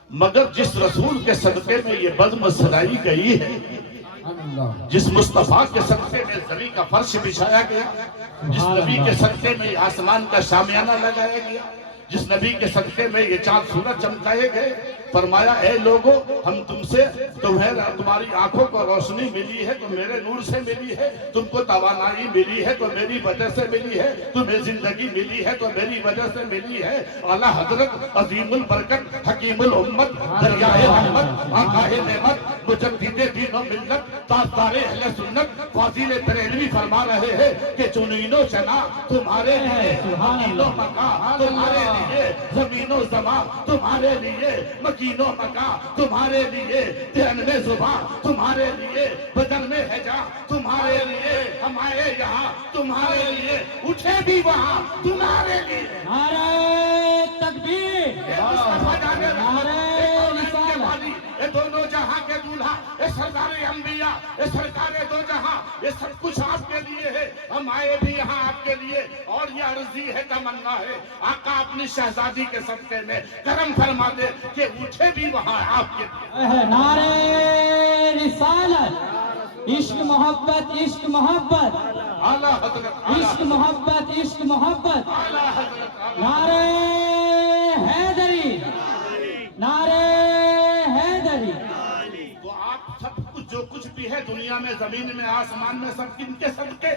مگر جس رسول کے صدقے میں یہ بزم سجائی گئی ہے، جس مصطفیٰ کے صدقے میں زمین کا فرش بچھایا گیا، جس نبی کے صدقے میں یہ آسمان کا شامیانہ لگایا گیا، جس نبی کے صدقے میں یہ چاند سورج چمکائے گئے، فرمایا اے لوگو ہم تم سے تمہاری آنکھوں کو روشنی ملی ہے تو میرے نور سے ملی ہے، تم کو توانائی ملی ہے تو میری وجہ سے ملی ہے، تمہیں زندگی ملی ہے تو میری وجہ سے ملی ہے۔ اعلیٰ حضرت عظیم البرکت حکیم الامت دریائے رحمت آقائے نعمت مجدد دین و ملت تاجدار اہل سنت فاضل بریلوی فرما رہے ہیں کہ چنین و چنا تمہارے لیے، مکین و مکان تمہارے لیے، زمین و زمان تمہارے لیے، مکین و مکان تمہارے لیے، دہن میں زبان تمہارے لیے، بدن میں ہے جان تمہارے لیے، ہم آئے یہاں تمہارے لیے، اٹھے بھی وہاں تمہارے لیے۔ نعرہ تکبیر، نعرہ رسالت، یہ دونوں جہاں کے دولہا، یہ سردار انبیاء، یہ سرکار دو جہاں، یہ سب کچھ آپ کے لیے ہے، ہم آئے بھی یہاں آپ کے لیے، اور یہ عرضی ہے تمنا ہے آقا اپنی شہزادی کے صدقے میں کرم فرما دے کہ اٹھے بھی وہاں آپ کے لیے۔ نعرہ رسالت، عشق محبت، عشق محبت، اعلیٰ حضرت، عشق محبت، عشق محبت، اعلیٰ حضرت، نعرہ حیدری، نعرہ حیدری۔ تو آپ سب کچھ جو کچھ بھی ہے دنیا میں، زمین میں، آسمان میں، سب کن کے صدقے؟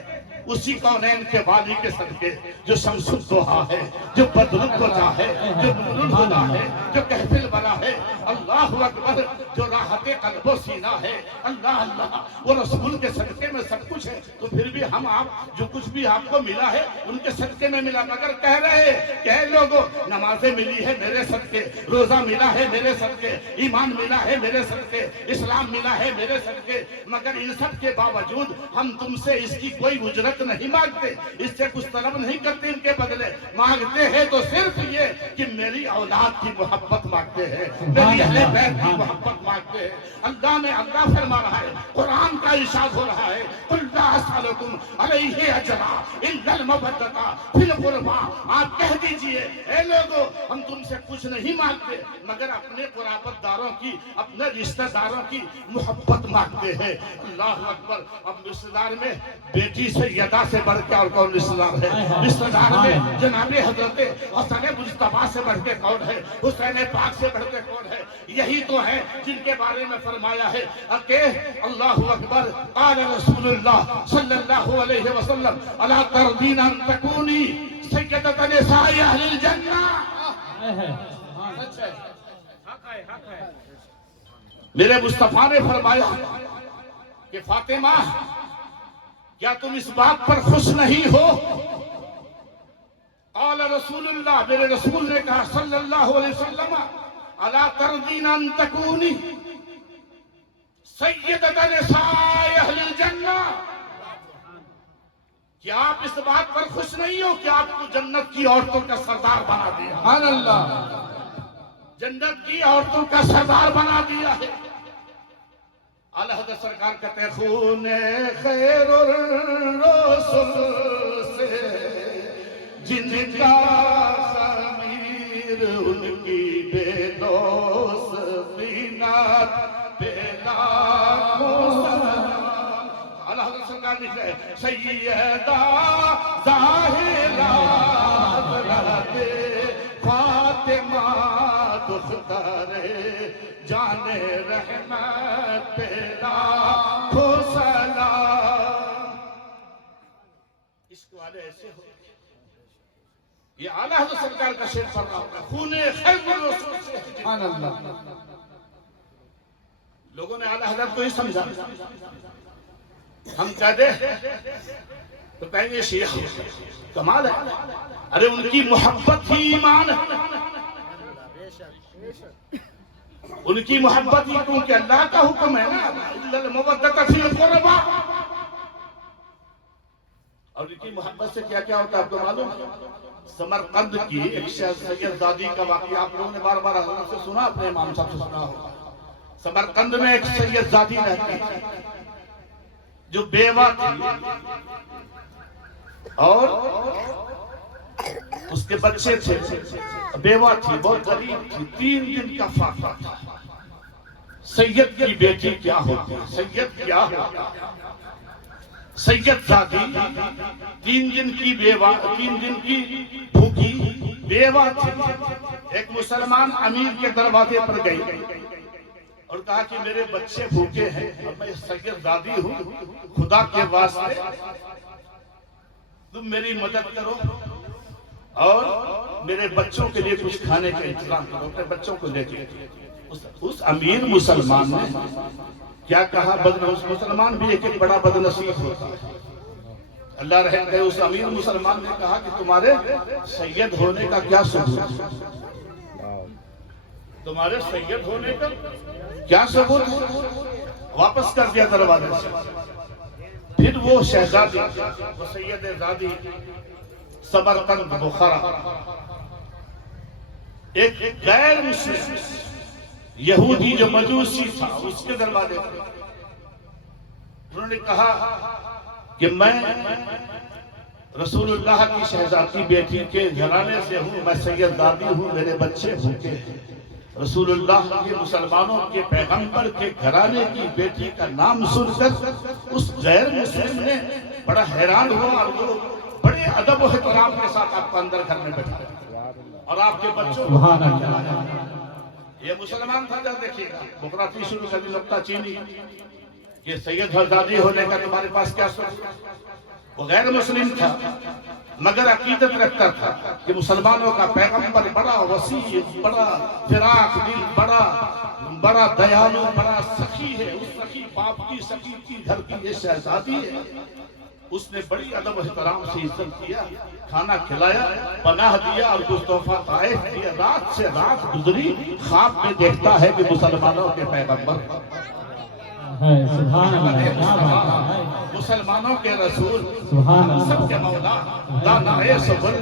اسی کونین کے والی کے صدقے، جو شمس الضحیٰ ہے، جو بدر الدجا ہے، جو نور الہدیٰ ہے، جو کہف الورا ہے، اللہ اکبر، جو راحت قلب و سینہ ہے، اللہ اللہ، وہ رسول کے صدقے میں سب کچھ ہے۔ تو پھر بھی ہم آپ جو کچھ بھی آپ کو ملا ہے ان کے صدقے میں ملا، مگر کہہ رہے کہ اے لوگوں نمازیں ملی ہے میرے صدقے، روزہ ملا ہے میرے صدقے، ایمان ملا ہے میرے صدقے، اسلام ملا ہے میرے صدقے، مگر ان سب کے باوجود ہم تم سے اس کی کوئی اجرت نہیں مانگتے، اس سے کچھ طلب نہیں کرتے، ان کے بدلے مانگتے ہیں تو صرف یہ کہ میری اولاد کی محبت مانگتے ہیں، میری اہل بیت کی محبت مانگتے ہیں۔ اللہ نے اللہ فرما رہا ہے، قرآن کا ارشاد ہو رہا ہے، قُلْ لَا أَسْأَلُكُمْ عَلَيْهِ أَجْرًا إِلَّا الْمَوَدَّةَ فِي الْقُرْبَىٰ۔ آپ کہہ دیجئے اے لوگوں ہم تم سے کچھ نہیں مانگتے مگر اپنے قرابت داروں کی، اپنے رشتہ داروں کی محبت مانگتے ہیں۔ اللہ اکبر۔ اب رشتہ دار میں بیٹی سیدہ سے بڑھ کے اور کون رشتہ دار ہے؟ رشتہ دار میں جناب حضرت حسن مصطفیٰ سے بڑھ کے کون ہے؟ حسین پاک سے بڑھ کے کون ہے؟ یہی تو ہے جن کے بارے میں فرمایا ہے کہ اللہ اکبر، قال رسول اللہ صلی اللہ علیہ وسلم الا ترضین ان تکونی سیدۃ نساء اہل الجنہ۔ میرے مصطفیٰ نے فرمایا کہ فاطمہ کیا تم اس بات پر خوش نہیں ہو؟ قال رسول اللہ، میرے رسول نے کہا صلی اللہ علیہ وسلم الا ترضین ان تکونی سیدۃ نساء اہل الجنہ، کیا آپ اس بات پر خوش نہیں ہو کہ آپ کو جنت کی عورتوں کا سردار بنا دیا؟ سبحان اللہ، جنت کی عورتوں کا سردار بنا دیا ہے۔ اعلیٰ حضرت سرکار کہتے ہیں خون خیر الرسل سے جن کا خمیر ان کی بے دوستی نات بے لاکھوں سلام۔ اعلیٰ حضرت سرکار لکھ رہے ہیں سیدہ ظاہرہ حضرت فاطمہ دختر جان رحمت لاکھوں سلام۔ عشق والے ایسے ہو، یہ اعلیٰ حضرت سرکار کا شعر پڑھ رہا ہوں، خون خیر الرسول سے۔ سبحان اللہ۔ لوگوں نے اعلیٰ حضرت کو ہی سمجھا، ہم کہہ دیں تو کہیں گے شیعہ کمال ہے، ارے ان کی محبت ہی ایمان ہے، ان کی محبت ہی، کیونکہ اللہ کا حکم ہے نا اِلَّا الْمَوَدَّةَ فِي الْقُرْبَىٰ، اور ان کی محبت سے کیا کیا ہوتا ہے آپ کو معلوم ہے؟ سمرقند کی ایک سید زادی کا واقعہ آپ لوگوں نے بار بار حضرت سے سنا، اپنے امام صاحب سے سنا ہوگا۔ سمرقند میں ایک سید زادی رہتی تھی جو بیوہ تھی، اور اس کے بچے تھے، بیوہ تھی، بہت غریب تھی، 3 دن کا فاقہ تھا۔ سید کی بیٹی کیا ہوتی ہے، سید کیا ہوتا ہے؟ سید زادی 3 دن کی بیوہ، 3 دن کی بھوکی بیوہ تھی۔ ایک مسلمان امیر کے دروازے پر گئی اور کہا کہ میرے بچے بھوکے ہیں اور میں سید زادی ہوں، خدا کے واسطے تم میری مدد کرو اور میرے بچوں کے لیے کچھ کھانے کا انتظام کرو، اپنے بچوں کو لے کے۔ اس امیر مسلمان نے کیا کہا؟ اس مسلمان بھی ایک بڑا بدنصیب ہوتا ہے، اللہ رحم کرے۔ اس امیر مسلمان نے کہا کہ تمہارے سید ہونے کا کیا ثبوت ہے؟ تمہارے سید ہونے کا کیا ثبوت ہے؟ واپس کر دیا دروازے سے۔ پھر وہ شہزادی، وہ سید زادی سمرقند بخارا، ایک غیر مسلم یہودی جو مجوسی تھا اس کے دروازے پر انہوں نے کہا کہ میں رسول اللہ کی شہزادی بیٹی کے گھرانے سے ہوں، میں سید زادی ہوں، میرے بچے بھوکے ہیں۔ رسول اللہ کے مسلمانوں کے پیغمبر کے گھرانے کی بیٹی کا نام سن کر اس غیر مسلم نے بڑا حیران ہوا اور وہ بڑے ادب و احترام کے ساتھ آپ کو اندر گھر میں بیٹھا اور آپ کے بچوں کو یہ مسلمان تھا۔ جب دیکھیے گا بکراتی شروع کر دی نقطہ چینی کہ سید زادی ہونے کا تمہارے پاس کیا سوچ؟ وہ غیر مسلم تھا مگر عقیدت رکھتا تھا کہ مسلمانوں کا پیغمبر بڑا وسیع، بڑا فراق دل، بڑا دیالو، بڑا سخی ہے۔ اس سخی باپ کی، سخی کی گھر کی یہ شہزادی ہے۔ اس نے بڑی ادب و احترام سے عزت کیا، کھانا کھلایا، پناہ دیا اور کچھ تحفہ طائف دیا۔ رات سے رات گزری، خواب میں دیکھتا ہے کہ مسلمانوں کے پیغمبر، مسلمانوں کے رسول، سب کے مولا، دانائے سبل،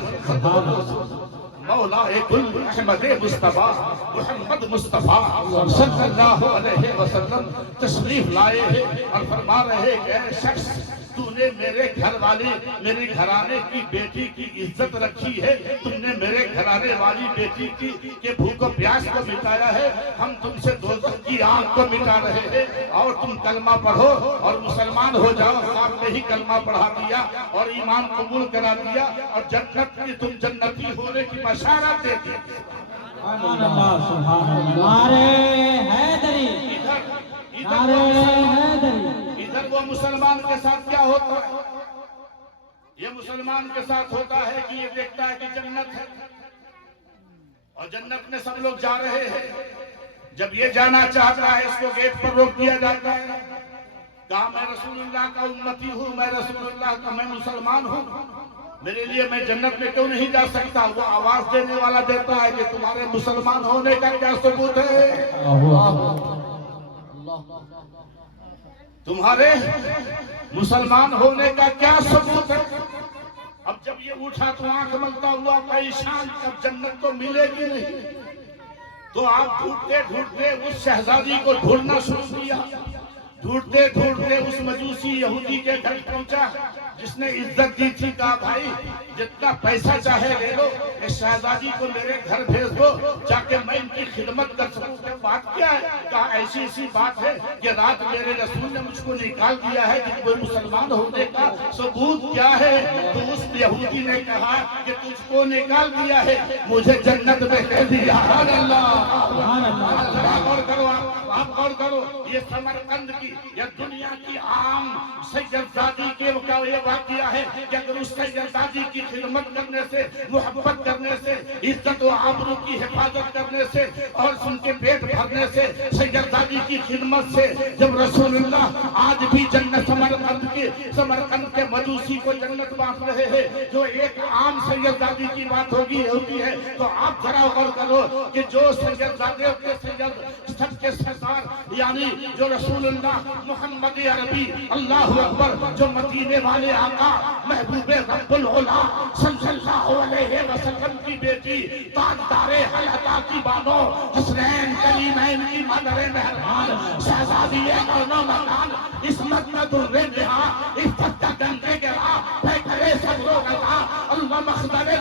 مولا کل احمد مصطفیٰ محمد مصطفیٰ صلی اللہ علیہ وسلم تشریف لائے ہیں اور فرما رہے کہ اے شخص، تو نے میرے گھر والی، میرے گھرانے کی بیٹی کی عزت رکھی ہے، تم نے میرے گھرانے والی بیٹی کی کہ بھوک و پیاس کو مٹایا ہے، ہم تم سے دوزخ کی آگ کو مٹا رہے ہیں، اور تم کلمہ پڑھو اور مسلمان ہو جاؤ۔ آپ نے ہی کلمہ پڑھا دیا اور ایمان قبول کرا دیا اور جنت کی تم جنتی ہونے کی بشارت دے دی۔ سبحان اللہ، سبحان اللہ، نعرہ حیدری، نعرہ حیدری۔ ادھر وہ مسلمان کے ساتھ کیا ہوتا ہے؟ یہ مسلمان کے ساتھ ہوتا ہے کہ یہ دیکھتا ہے کہ جنت ہے اور جنت میں سب لوگ جا رہے ہیں۔ جب یہ جانا چاہتا ہے اس کو گیٹ پر روک دیا جاتا ہے، کہا میں رسول اللہ کا امتی ہوں، میں رسول اللہ کا، میں مسلمان ہوں، میرے لیے میں جنت میں کیوں نہیں جا سکتا؟ وہ آواز دینے والا دیتا ہے کہ تمہارے مسلمان ہونے کا کیا ثبوت ہے؟ تمہارے مسلمان ہونے کا کیا ثبوت ہے؟ اب جب یہ اٹھا تو آنکھ ملتا ہوا پریشان، اب جنت تو ملے گی نہیں، تو آپ ڈھونڈتے ڈھونڈتے اس شہزادی کو ڈھونڈنا شروع کیا۔ ڈھونڈتے ڈھونڈتے اس مجوسی یہودی کے گھر پہنچا جس نے عزت دی تھی، کہا بھائی جتنا پیسہ چاہے لے لو، اس شہزادی کو میرے گھر بھیج دو جا کے میں ان کی خدمت کر سکوں۔ کہ بات کیا ہے؟ کہا ایسی ایسی بات ہے کہ رات میرے رسول نے مجھ کو نکال دیا ہے کہ کوئی مسلمان ہونے کا ثبوت کیا ہے؟ تو اس یہودی نے کہا کہ تجھ کو نکال دیا ہے، مجھے جنت میں دے دیا۔ سبحان اللہ، غور کرو، آپ غور کرو، یہ سمرقند کی یا دنیا کی عام سید زادی کے یہ واقعہ ہے کہ اگر اس سید زادی کی خدمت کرنے سے، محبت کرنے سے، عزت و آبرو کی حفاظت کرنے سے اور ان کے پیٹ بھرنے سے، سید زادی کی خدمت سے، جب رسول اللہ آج بھی جنت سمرقند کے مجوسی کو جنت بانٹ رہے ہیں، جو ایک عام سید زادی کی بات ہوتی ہے، تو آپ ذرا غور کرو کہ جو سید زادے کے سید سب کے سردار یعنی جو رسول اللہ محمد عربی اللہ اکبر، جو مدینے والے آقا محبوب رب العلا صلی اللہ علیہ وسلم کی بیٹی، تاجدار حلقہ کی بانو، حسنین کریمین کی مادر مہربان، شہزادی کرنا مکان، عصمت میں در نہا، عفت کا ڈنکے گرا، پھیکرے صبر و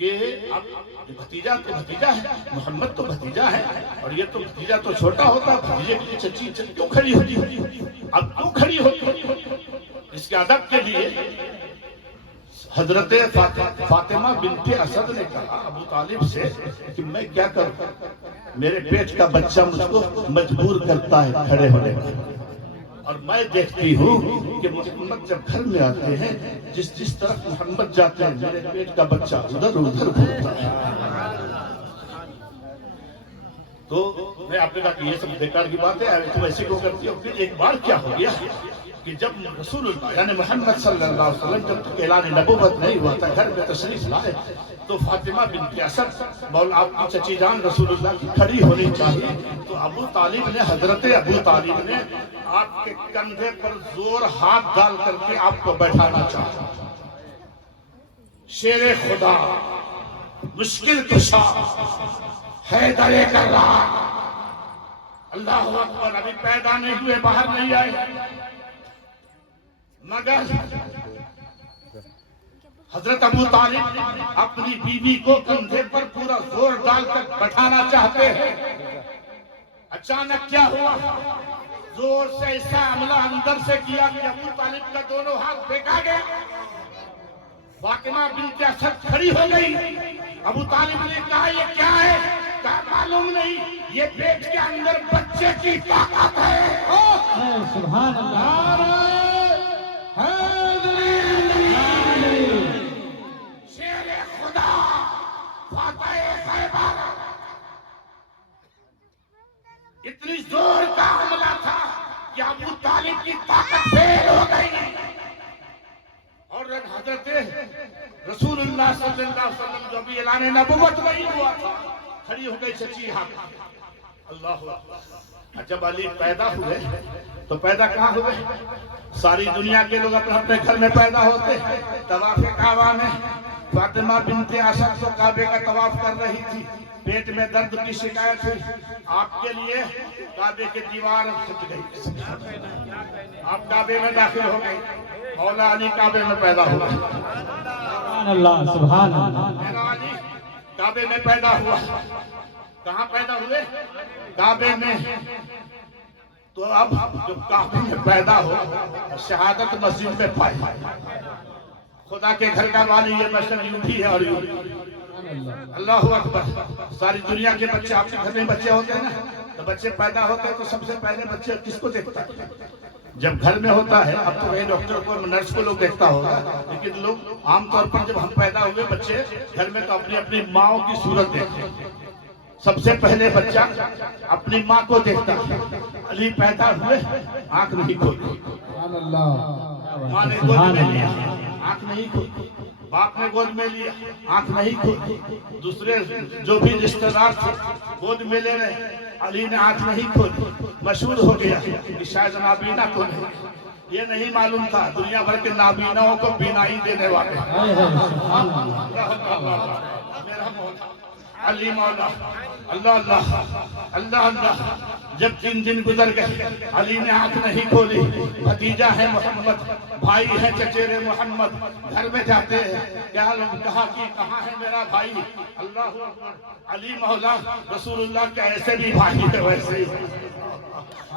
کہ اب بھتیجا تو بھتیجا ہے، محمد تو بھتیجا ہے، اور یہ تو بھتیجا تو چھوٹا ہوتا، بھتیجے کے لیے چچی کیوں کھڑی ہوتی؟ اب کیوں کھڑی ہوتی؟ اس کے ادب کے لیے حضرت فاطمہ بنت اسد نے کہا ابو طالب سے کہ میں کیا کروں، میرے پیٹ کا بچہ مجھ کو مجبور کرتا ہے کھڑے ہونے کا، اور میں دیکھتی ہوں کہ محمد جب گھر میں آتے ہیں جس جس طرف محمد جاتے ہیں میرے پیٹ کا بچہ ادھر ادھر گھومتا ہے۔ تو میں آپ نے کہا کہ یہ سب بیکار کی بات ہے، تم ایسے کیوں کرتی ہو؟ پھر ایک بار کیا ہو گیا کہ جب رسول اللہ یعنی محمد صلی اللہ علیہ وسلم جب تک اعلان نبوت نہیں ہوا تھا گھر میں تشریف لائے، تو فاطمہ بنت اسد مولا آپ کی چچی جان رسول اللہ کی کھڑی ہونی چاہیے، تو ابو طالب نے حضرت ابو طالب نے آپ کے کندھے پر زور ہاتھ ڈال کر کے آپ کو بیٹھانا چاہا۔ شیر خدا مشکل کشا حیدر کرار، اللہ اکبر، ابھی پیدا نہیں ہوئے، باہر نہیں آئے، مگر حضرت ابو طالب اپنی بیوی کو کندھے پر پورا زور ڈال کر بٹھانا چاہتے ہیں۔ اچانک کیا ہوا، زور سے ایسا حملہ اندر سے کیا کہ ابو طالب کا دونوں ہاتھ پھینکا گیا، فاطمہ بنت اسد کھڑی ہو گئی۔ ابو طالب نے کہا یہ کیا ہے؟ کہا معلوم نہیں، یہ پیٹ کے اندر بچے کی طاقت ہے۔ سبحان اللہ، شیر خدا فاتح خیبر، اتنی زور کا حملہ تھا کہ ابو طالب کی طاقت فیل ہو گئی، اور حضرت رسول اللہ صلی اللہ علیہ وسلم جو ابھی اعلان نبوت نہیں ہوا تھا کھڑی ہو گئی چچی ہاتھ۔ اللہ اکبر، جب علی پیدا ہوئے تو پیدا کہاں ہوئے؟ ساری دنیا کے لوگ اپنے اپنے گھر میں پیدا ہوتے، طواف کعبہ میں فاطمہ بنت اسد تو کعبے کا طواف کر رہی تھی، پیٹ میں درد کی شکایت ہوئی، آپ کے لیے کعبے کی دیوار ٹوٹ گئی، آپ کعبے میں داخل ہو گئے، مولا علی کعبے میں پیدا ہوا، سبحان اللہ، سبحان اللہ، میرا علی کعبے میں پیدا ہوا۔ کہاں پیدا ہوئے؟ کعبے میں۔ تو اب جو کعبے میں پیدا ہو شہادت مسجد میں پائی، خدا کے گھر کا والی یہ مشہور یوٹھی ہے، اور اللہ اکبر، ساری دنیا کے بچے آپ کے گھر میں بچے ہوتے ہیں نا، تو بچے پیدا ہوتے ہیں تو سب سے پہلے بچے کس کو دیکھتا ہے؟ جب گھر میں ہوتا ہے، اب تو یہ ڈاکٹر کو نرس کو لوگ دیکھتا ہوگا، لیکن لوگ عام طور پر جب ہم پیدا ہوئے بچے گھر میں تو اپنی اپنی ماں کی صورت دیکھتے ہیں، سب سے پہلے بچہ اپنی ماں کو دیکھتا ہے۔ علی پیدا ہوئے آنکھ نہیں کھولی، ماں نے گود میں لیا آنکھ نہیں کھولی، باپ نے گود میں لیا آنکھ نہیں کھولی، دوسرے جو بھی رشتہ دار تھے گود میں لے رہے، علی نے آنکھ نہیں کھولی۔ مشہور ہو گیا کہ شاید نابینا تو نہیں، یہ نہیں معلوم تھا دنیا بھر کے نابیناؤں کو بینائی دینے والے میرا مولا علی مولا، اللہ اللہ اللہ اللہ۔ جب 3 دن گزر گئے علی نے آنکھ نہیں کھولی، بھتیجا ہے محمد، بھائی ہے چچیرے محمد، گھر میں جاتے ہیں، کیا لوگ کہا کہ کہاں ہے میرا بھائی؟ اللہ اکبر، علی مولا رسول اللہ کے ایسے بھی بھائی ہے ویسے ہی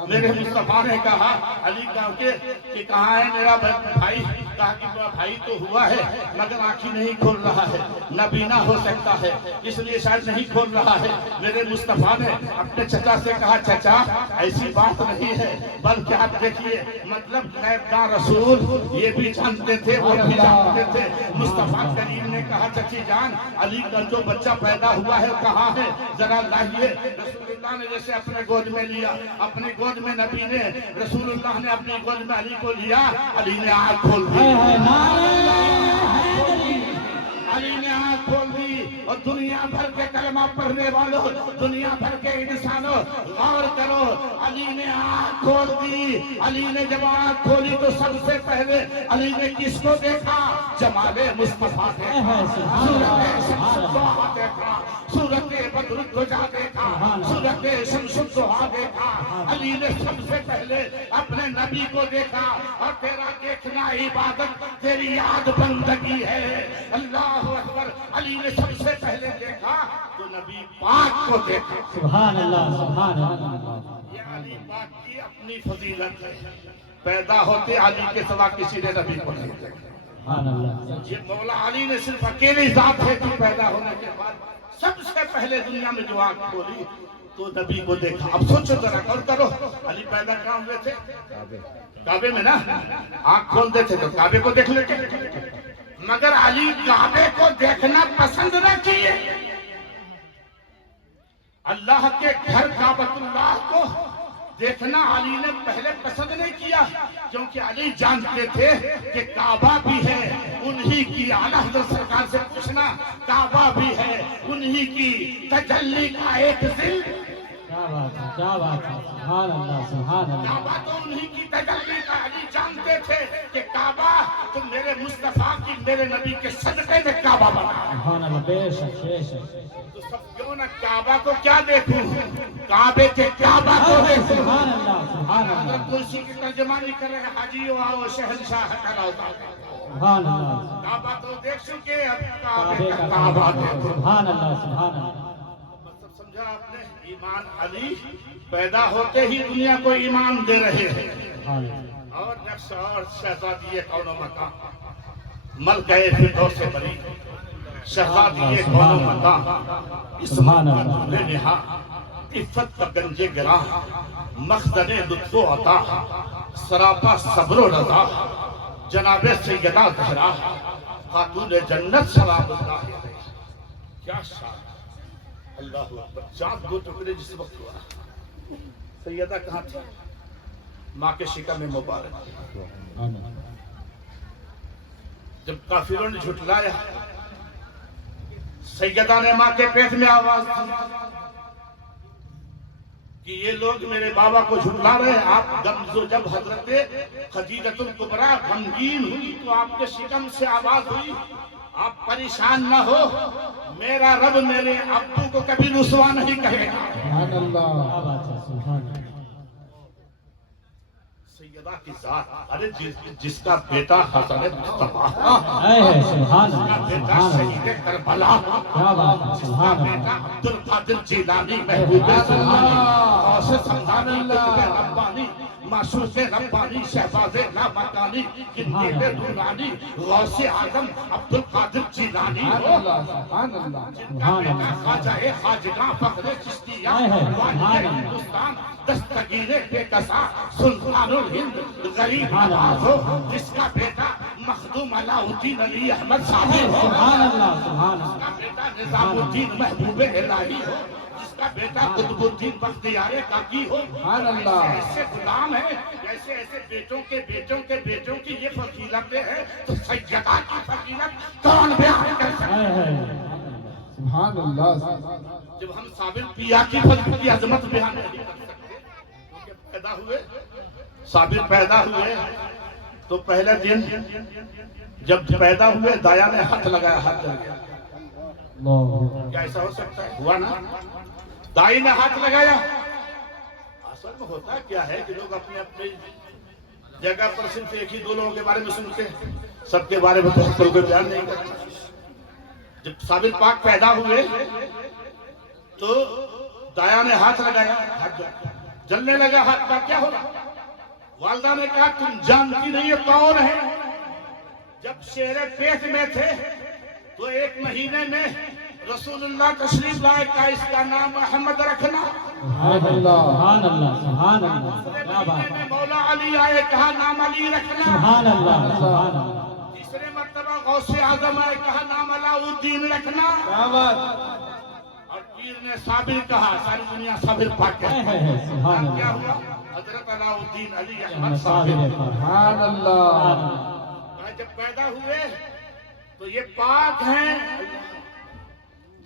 میرے مصطفیٰ نے کہا علی کہ کہاں ہے میرا بھائی؟ کہا کہ میرا بھائی تو ہوا ہے مگر آنکھیں نہیں کھول رہا ہے، نابینا ہو سکتا ہے اس لیے شاید نہیں کھول رہا ہے۔ میرے مصطفیٰ نے اپنے چچا سے کہا چچا ایسی بات نہیں ہے، بلکہ آپ دیکھیے مطلب غیب کا رسول یہ بھی جانتے تھے وہ بھی جانتے تھے۔ مصطفیٰ کریم نے کہا چچی جان علی کا جو بچہ پیدا ہوا ہے کہاں ہے ذرا لائیے۔ رسول اللہ نے جیسے اپنے گود میں لیا، اپنی گود میں نبی نے رسول اللہ نے اپنی گود میں علی کو لیا، علی نے آنکھ کھول دی، علی نے آنکھ کھول دی، اور دنیا بھر کے کلمہ پڑھنے والوں، دنیا بھر کے انسانوں، غور کرو، علی نے آنکھ کھول دی۔ علی نے جب آنکھ کھولی تو سب سے پہلے علی نے کس کو دیکھا؟ جمال مصطفیٰ دیکھا، سورت شمس الضحیٰ دیکھا، سورت بدر الدجا دیکھا، سورت شمس الضحیٰ دیکھا۔ علی نے سب سے پہلے اپنے نبی کو دیکھا، اور تیرا دیکھنا عبادت، تیری یاد بندگی ہے۔ اللہ اکبر۔ علی نے سب سے پہلے دیکھا تو نبی پاک کو دیکھا۔ سبحان اللہ سبحان اللہ یہ علی پاک کی اپنی فضیلت ہے، پیدا ہوتے علی کے سوا کسی نے نبی کو نہیں دیکھا۔ سبحان اللہ یہ مولا علی نے صرف اکیلی ذات ہے کہ پیدا ہونے کے بعد سب سے پہلے دنیا میں جو آنکھ کھولی تو نبی کو دیکھا۔ اب سوچو ذرا، غور کرو، علی پیدا کہاں ہوئے تھے؟ کعبے میں نا، آنکھ کھولتے تھے تو کعبے کو دیکھ لیتے، مگر علی کعبے کو دیکھنا پسند نہ کیے، اللہ کے گھر کعبۃ اللہ کو دیکھنا علی نے پہلے پسند نہیں کیا، کیونکہ علی جانتے تھے کہ کعبہ بھی ہے انہی کی، اعلیٰ حضرت سرکار سے پوچھنا، کعبہ بھی ہے انہی کی تجلی کا ایک ذل، کیا بات ہے کیا بات ہے سبحان اللہ سبحان اللہ کعبہ تو انہی کی تجلی کا۔ علی جانتے تھے کہ کعبہ تو میرے مصطفیٰ کی، میرے نبی کے صدقے میں کعبہ بنا ہے، سبحان اللہ بے شک بے شک تو سب کیوں نہ کعبہ کو کیا دیکھوں، کعبے کے کعبہ کو دیکھوں۔ سبحان اللہ سبحان اللہ حضرت کرسی کی ترجمانی کر رہے ہیں، حاجیو آؤ شہنشاہ کھڑا ہوتا ہے۔ سبحان اللہ کعبہ تو دیکھ چکے، اب کعبے کعبے کا کا کعبہ دیکھو۔ سبحان اللہ سبحان اللہ مطلب سمجھا آپ نے؟ ایمان علی پیدا ہوتے ہی دنیا کو ایمان دے رہے ہیں، سبحان اللہ اور نقش اور شہزادی کون و مکان، ملکہ فردوس سے بری شہزادی کون و مکان، سبحان اسمت کا اللہ نور نہا، عفت کا گنج گراں، مخزن لطف و عطا، سراپا صبر و رضا، جناب سیدہ زہرا، خاتون جنت سلام اللہ علیہ۔ کیا شان، اللہ اکبر۔ چاند دو ٹکڑے جس وقت ہوا، سیدہ کہاں تھی؟ ماں کے شکم میں مبارک۔ جب کافروں نے جھٹلایا، سیدہ نے ماں کے پیٹ میں آواز دی کہ یہ لوگ میرے بابا کو جھٹلا رہے ہیں۔ آپ جب حضرت خدیجۃ الکبریٰ غمگین ہوئی تو آپ کے شکم سے آواز ہوئی، آپ پریشان نہ ہو، میرا رب میرے ابو کو کبھی رسوا نہیں کہے گا۔ سبحان اللہ۔ کیا بات ہے سبحان اللہ سیدہ کی ذات، ارے جس کا بیٹا حسن مصطفیٰ، اے ہے سبحان جس کا اللہ بیٹا سبحان اللہ شہید کربلا، کیا بات ہے جس کا سبحان بیٹا اللہ عبد القادر جیلانی، محبوب زمانی، غوث سمدانی، قطب ربانی، معشوق ربانی، شہباز لامکانی، قندیل نورانی، غوث اعظم عبد القادر جیلانی سبحان ہو، اللہ سبحان اللہ جن کا بیٹا خواجہ خواجگاں فخر چشتیہ، والی ہندوستان، دستگیر بے کسا، سلطان الہند، غریب نواز ہو، جس کا بیٹا مخدوم علاء الدین علی احمد صاحب ہو، سبحان اللہ سبحان جس کا اللہ بیٹا نظام الدین محبوب الہی ہو، جس کا بیٹا قطب الدین بختیار کاکی ہو، سبحان اللہ۔ ایسے غلام ہیں، ایسے ایسے بیٹوں کے بیٹوں کے بیٹوں کی یہ فضیلتیں ہیں، تو سیدہ کی فضیلت کون بیان کر سکتا ہے؟ اے ہے سبحان اللہ۔ جب ہم صابر پیا کی فضیلت کی عظمت بیان نہیں کر سکتے، کیونکہ پیدا ہوئے، صابر پیدا ہوئے تو پہلے دن جب پیدا ہوئے دایا نے ہاتھ لگایا، ہاتھ جل گیا۔ اللہ کیا ایسا ہو سکتا ہے؟ ہوا نا، دائی نے ہاتھ لگایا۔ اصل میں ہوتا کیا ہے کہ لوگ اپنے اپنے جگہ پر صرف ایک ہی دو لوگوں کے بارے میں سنتے ہیں، سب کے بارے میں تو کوئی بیان نہیں کرتا۔ جب صابر پاک پیدا ہوئے تو دایا نے ہاتھ لگایا، ہاتھ جلنے لگا، ہاتھ کا کیا ہوگا؟ والدہ نے کہا تم جانتی نہیں ہے کون ہے؟ جب شیر پیٹ میں تھے تو ایک مہینے میں رسول اللہ تشریف لائے، کا اس کا نام احمد رکھنا۔ سبحان اللہ سبحان اللہ سبحان اللہ کیا بات مہینے ہے میں مولا علی آئے، کہا نام علی رکھنا۔ سبحان اللہ سبحان اللہ تیسرے مرتبہ غوث اعظم آئے، کہا نام علاء الدین رکھنا۔ کیا بات۔ اور پیر نے صابر کہا، ساری دنیا صابر پاک اے ہے۔ ہے سبحان کیا اللہ ہوا؟ حضرت علاء الدین علی کیا احمد مصابر صابر۔ ہے سبحان اللہ۔ جب پیدا ہوئے تو یہ پاک ہیں،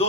2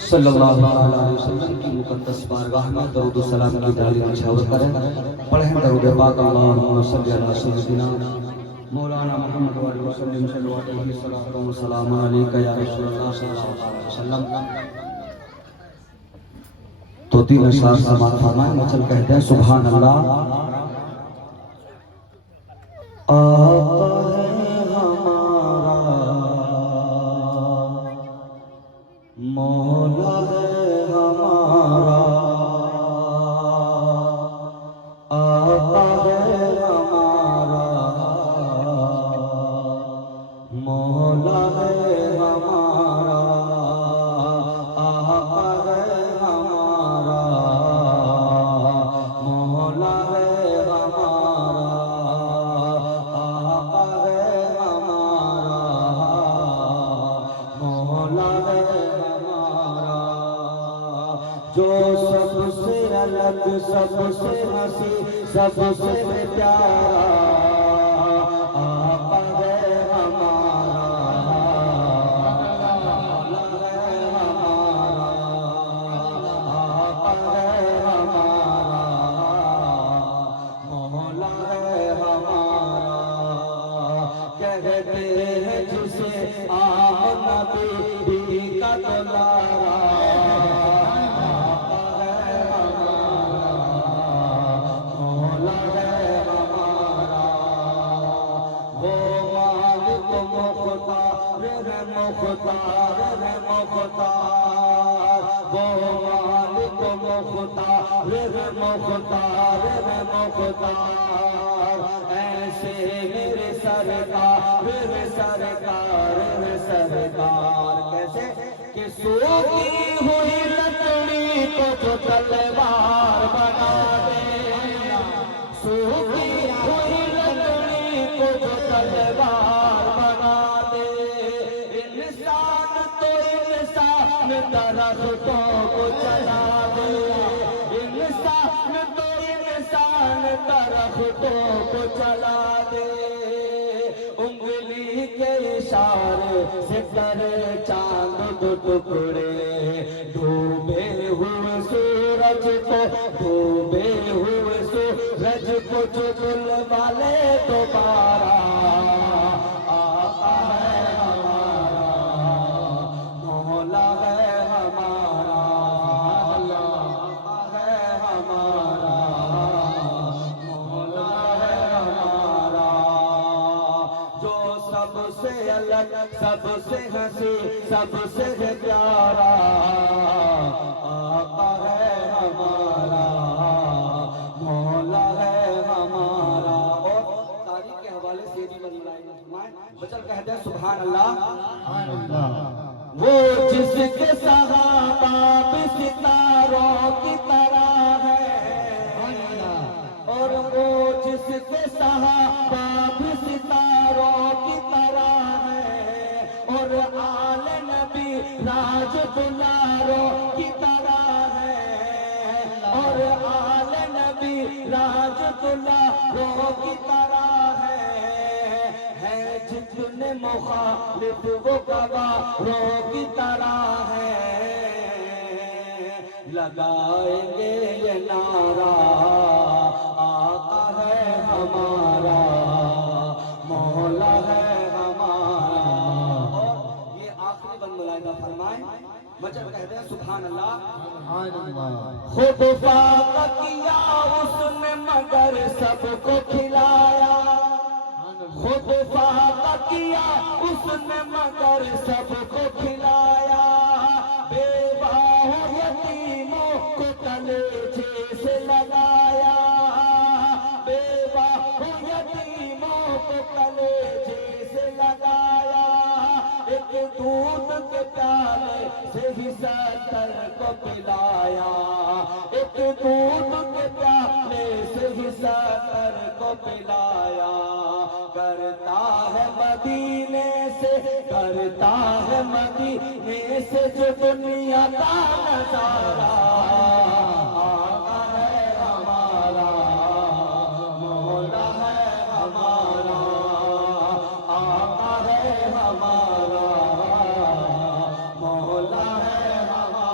صلی اللہ علیہ وسلم کی مقدس بارگاہ میں درود و سلام کی ڈالی نچھاور کریں. پڑھیں درود پاک اللہم صلی علی سیدنا مولانا محمد و علیہ وسلم صلی اللہ علیہ وسلم علیکہ یا رسول اللہ صلی اللہ علیہ وسلم. تو تین اشعار سماعت فرمائیں. مچل کہتے ہیں سبحان اللہ. آقا ہے ہمارا مولا ہے ہمارا. آقا ہے ہمارا مولا ہے ہمارا. آقا ہے ہمارا مولا ہے ہمارا. آقا ہے ہمارا مولا ہے ہمارا. جو سب سے الگ سب سے ہنسی سب سے پیارا آقا ہے ہمارا مولا ہے ہمارا. آقا ہے ہمارا مولا ہے ہمارا. کہتے ہیں جسے نبی کا دلارا آقا ہے ہمارا مولا ہے ہمارا. وہ مالک مختار ہے مختار ہے مختار. وہ مالک مختار ہے مختار ہے مختار. ایسے میرے سرکار میرے سرکار میرے سرکار. کیسے کہ سوکھی ہوئی لکڑی کو جو تلوار بنا دے. سوکھی ہوئی لکڑی کو جو تلوار بنا دے. انسان تو انسان درختوں کو جلا دے. انسان تو انسان درختوں کو جلا دے. انگلی کے اشارے سے کرے چاند دو ٹکڑے. ڈوبے ہوئے سورج کو ڈوبے ہوئے سورج کو جو دلوا لے دوبارہ آقا ہے ہمارا مولا ہے ہمارا. آقا ہے ہمارا مولا ہے ہمارا. جو سب سے الگ سب سے ہنسی سب سے پیارا آقا ہے ہمارا مولا ہے ہمارا. اور تاریخ کے حوالے سے بھی بچل کہتے ہیں سبحان اللہ. وہ جس کے صحابہ بھی ستاروں کی طرح ہے اور وہ جس کے صحابہ بھی ستاروں کی طرح ہے. اور آل نبی راج دلاروں کی طرح ہے. اور آل نبی راج دلاروں کی طرح ہے. جتنے مخالف وہ گواروں کی طرح ہے. لگائیں گے یہ نعرہ آقا ہے ہمارا مولا ہے ہمارا. اور یہ آخری بند ملائدہ فرمائیں. مجھے کہتے ہیں سبحان اللہ. خود فاقہ کیا اس نے مگر سب کو کھلایا. خود فاقہ کیا اس نے مگر سب کو کھلایا. بیواہ یتیموں کو کلیجے سے لگایا. بیواہ یتیموں کو کلیجے سے لگایا. ایک دودھ کے پیالے سے ہی 70 کو پلایا. ایک دودھ کے پیالے سے ہی 70 کو پلایا. کرتا ہے مدینے سے کرتا ہے مدینے سے جو دنیا کا نظارہ آقا ہے ہمارا مولا ہے ہمارا. آقا ہے ہمارا مولا ہے ہمارا.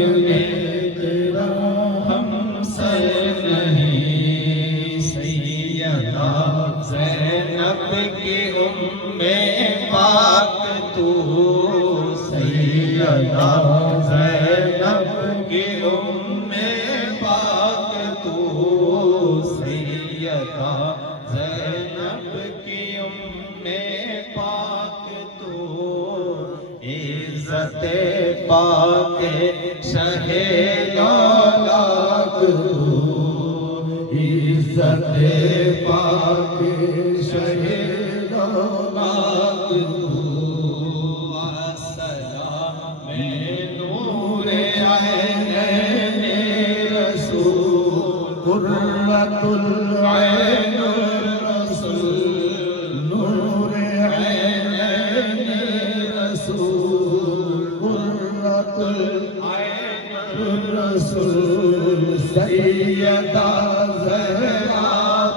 تیرا ہم سے نہیں سیدہ زینب کی پاک تو سیدہ زینب کی پاک تو سیدہ زینب کی پاک تو عزت پاک شہ لالاک تو عزت پاک شہ لالاک السلام نور عین رسول قرۃ العین رسول نور عین رسول قرۃ العین رسول سیدہ زہرا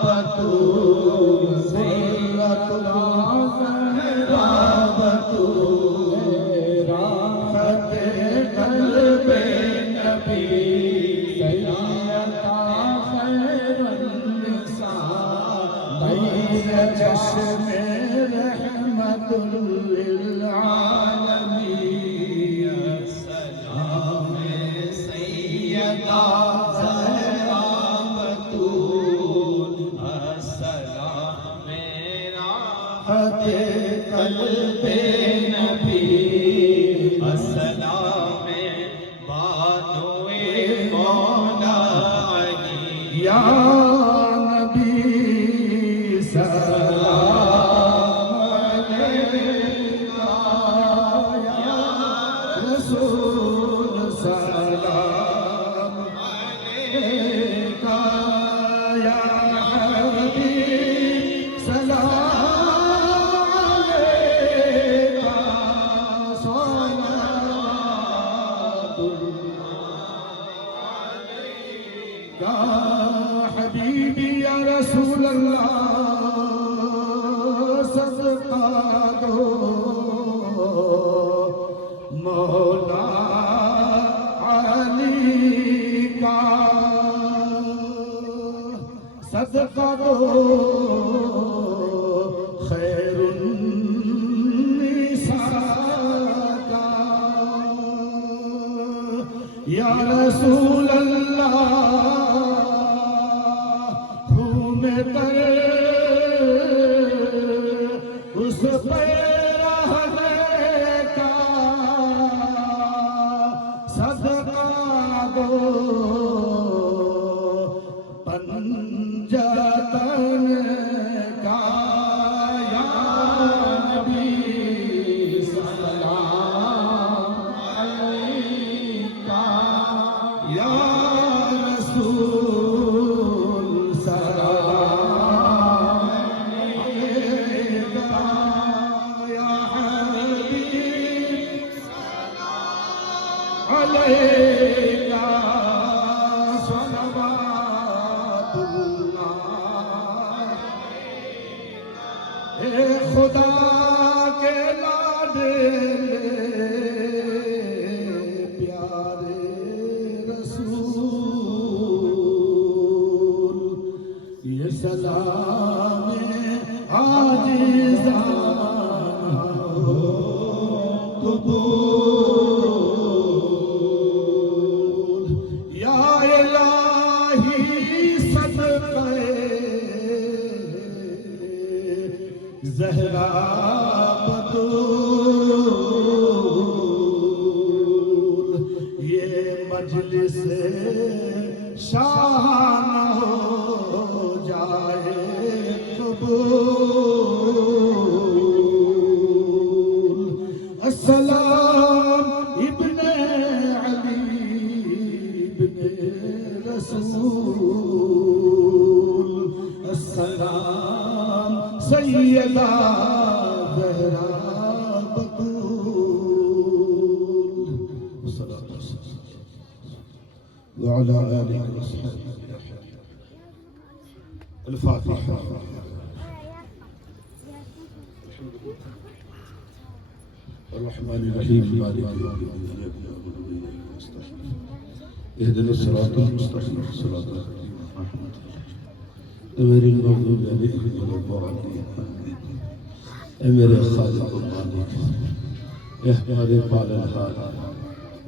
بتول قرۃ الزہرا بتول راحت قلب نبی سیدہ خیر النساء بین چشم رحمت للعالمین السلام سیدہ زہرا بتول السلام راحت قلب نبی السلام بانو مولا علی یا نبی سلام علیکہ یا رسول سلام علیکہ یا حبیب سلام علیکہ صلوات یا حبیبی یا رسول اللہ صدقہ دو مولا علی کا صدقہ دو خیر النساء کا یا رسول اللہ خون تر اس پر رہنے کا صدقہ دو پنجتن کا یا نبی سلام علیکہ یا رسول سلام علیکہ یا حبیب علیکہ صلوات اللہ اے خدا کے لاڈلے پیارے رسول یہ سلام عاجزانہ ہو قبول یا الہی صدقہ زہرا بتول یہ مجلس شاہانہ ہو جائے قبول السلام ابن علی ابن رسول السلام سیدہ زہرا بتول وعلى آله وصحبه الفاتحة الرحمن الرحيم مالك يوم الدين المستقيم اهدنا الصراط المستقيم صراط الذين أنعمت عليهم غير المغضوب عليهم ولا الضالين اے میرے خالق و مالک، اے ہمارے پالنہار،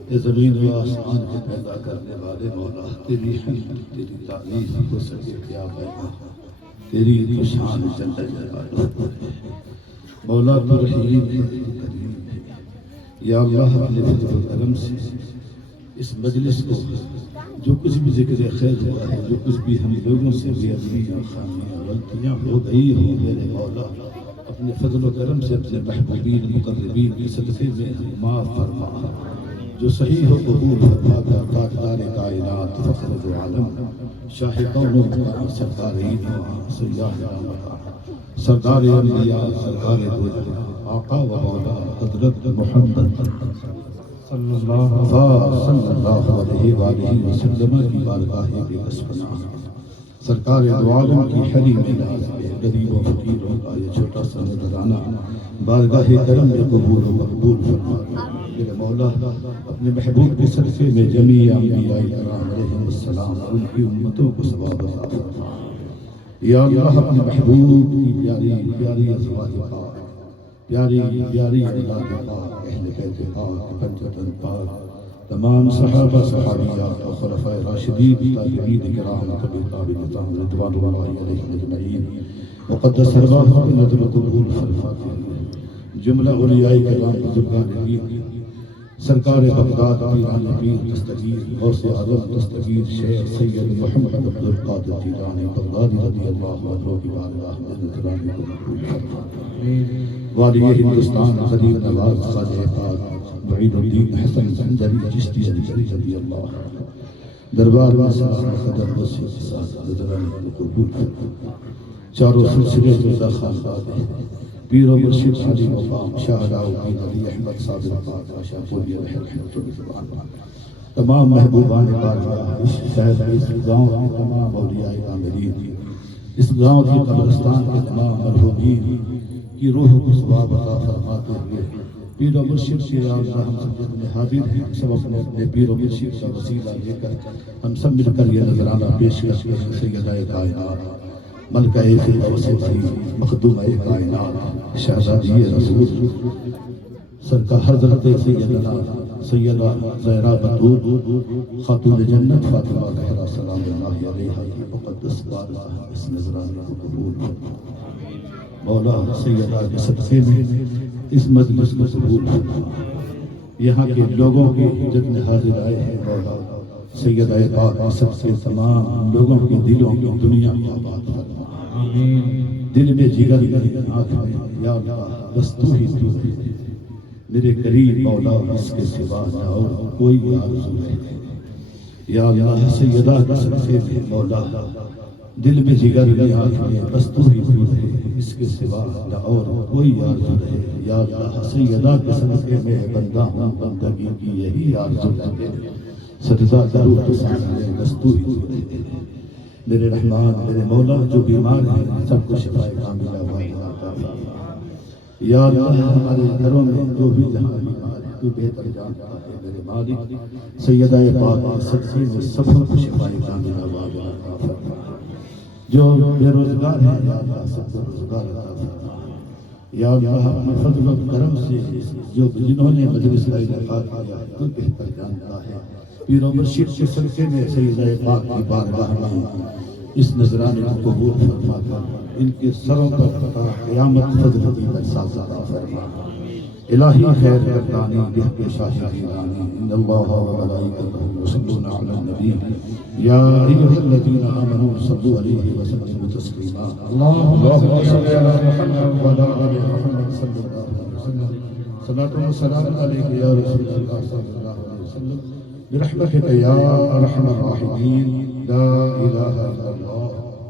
اے زمین و آسمان کو پیدا کرنے والے مولا، تیری حمد تیری تعریف ہو سکے کیا بیان، تیری تو شان جل جلالہ مولا، تو رحیم ہے تو کریم ہے۔ یا اللہ اپنے فضل و کرم سے اس مجلس کو جو کچھ بھی ذکر خیر ہوا ہے، جو کچھ بھی ہم لوگوں سے بے ادبیاں خامیاں غلطیاں ہو گئی ہوں، میرے مولا اپنے فضل و کرم سے اپنے محبوبین مقربین کے صدقے میں معاف فرما، جو صحیح ہو قبول فرما کر تاجدار کائنات فخر دو عالم شاہ کون و مکان سرکار عید سیاح مکان سردار انبیاء سرکار دو جہاں آقا و مولا حضرت محمد صلی اللہ علیہ وآلہ وسلم کی بارگاہ بے کس پناہ، سرکار دو عالم کی حریم ناز میں غریبوں فقیروں کا یہ چھوٹا سا نذرانہ بارگاہ کرم میں قبول و مقبول فرما۔ میرے مولا اپنے محبوب کے صدقے میں جمیع انبیاء کرام علیہم السلام اور ان کی امتوں کو ثواب عطا فرما۔ یا اللہ اپنے محبوب کی پیاری پیاری ازواج پاک، پیاری پیاری اولاد پاک، اہل بیت پاک، پنجتن پاک، تمام صحابہ صحابیات اور خلفائے راشدین تابعین کرام تابعین رضوان اللہ علیہم اجمعین مقدس ارواح کی نظر قبول فرماتے ہیں۔ جملہ اولیاء کرام بزرگان دین، سرکار بغداد پیران پیر دستگیر غوث اعظم دستگیر شیخ سید محمد عبدالقادر جیلانی بغدادی رضی اللہ عنہ کی بارگاہ میں نذرانے کو قبول فرماتے، والی ہندوستان غریب نواز خواجہ پاک معین الدین حسن زندری چشتی رضی اللہ عنہ دربار میں سلام قدر وسیع کے ساتھ نذرانے کو قبول فرماتے۔ چاروں سلسلے زندہ خاندان ہیں، پیر و مرشد علی مقام شاہ علاؤالدین علی احمد صادق پاک شاہ پوری رحمۃ اللہ، تمام محبوبان بارگاہ شاید اس گاؤں کے تمام اولیاء عاملین، اس گاؤں کی قبرستان کے تمام مرحومین کی روح کو ثواب عطا فرماتے ہوئے پیر و مرشد کے اللہ ہم سب میں حاضر ہیں، سب اپنے اپنے پیر و مرشد کا وسیلہ لے کر ہم سب مل کر یہ نذرانہ پیش کرتے ہیں۔ سیدہ کائنات ملکہ فردوس بری مخدومہ کائنات شہزادی رسول سرکار حضرت سیدہ زہرا بطول خاتون جنت فاطمہ زہرا سلام اللہ علیہا کی مقدس بارگاہ اس نذرانے کو قبول فرما۔ مولا سیدہ کے صدقے میں اس مجلس کو قبول فرما، یہاں کے لوگوں کی جتنے حاضر آئے ہیں مولا سیدہ پاک سب سے تمام لوگوں کے دلوں کی دنیا میں آباد فرما، دل میں جگر میں آنکھ میں یا اللہ بس تو ہی تو ہے میرے قریب مولا، اس کے سوا نہ اور کوئی آرزو نہیں۔ یا اللہ سیدہ کے صدقے میں مولا دل میں جگر میں آنکھ میں بس تو ہی تو ہے، اس کے سوا نہ اور کوئی آرزو نہیں۔ یا اللہ سیدہ کے صدقے میں بندہ ہوں، بندگی کی یہی آرزو ہے، سجدہ کرو تو سامنے بس تو ہی تو ہے۔ میرے رحمان میرے مولا جو بیمار ہیں سب کو شفائے کاملہ عطا فرما۔ یا اللہ ہمارے گھروں میں جو بھی جہاں بیمار ہے تو بہتر جانتا ہے میرے مالک، سیدہ پاک کے صدقے میں سب کو شفائے کاملہ عطا فرما۔ جو بے روزگار ہیں یا اللہ سب کو روزگار عطا فرما۔ یا اللہ اپنے فضل و کرم سے جو جنہوں نے مجلس کا انعقاد کیا تو بہتر جانتا ہے، پیر و مرشد کے صدقے میں سیدہ پاک کی بارگاہ میں اس نذرانے کو قبول فرما کر ان کے سروں پر قیامت فضل کی برسات عطا فرما۔ الہی خیر گردانی بحق شاہ جیلانی ان اللہ و ملائکتہ یصلون علی النبی یا ایھا الذین آمنوا صلوا علیہ وسلموا تسلیما۔ اللہم صل علی محمد وعلی آل محمد صلی اللہ علیہ وسلم۔ صلاۃ و سلام علیک یا رسول اللہ صلی اللہ علیہ وسلم برحمتك یا ارحم الراحمین لا الہ الا اللہ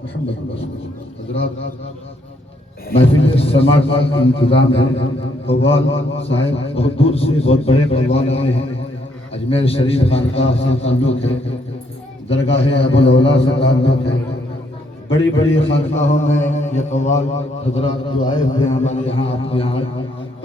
محمد رسول اللہ۔ حضرات محفل سماعت کا انتظام ہے، قوال صاحب بہت دور سے بہت بڑے قوال آئے ہیں، اجمیر شریف خانقاہ سے تعلق ہے، درگاہ ابو الاولیاء سے تعلق ہے، بڑی بڑی خانقاہوں میں یہ قوال حضرات جو آئے ہوئے ہیں ہمارے یہاں آپ کے یہاں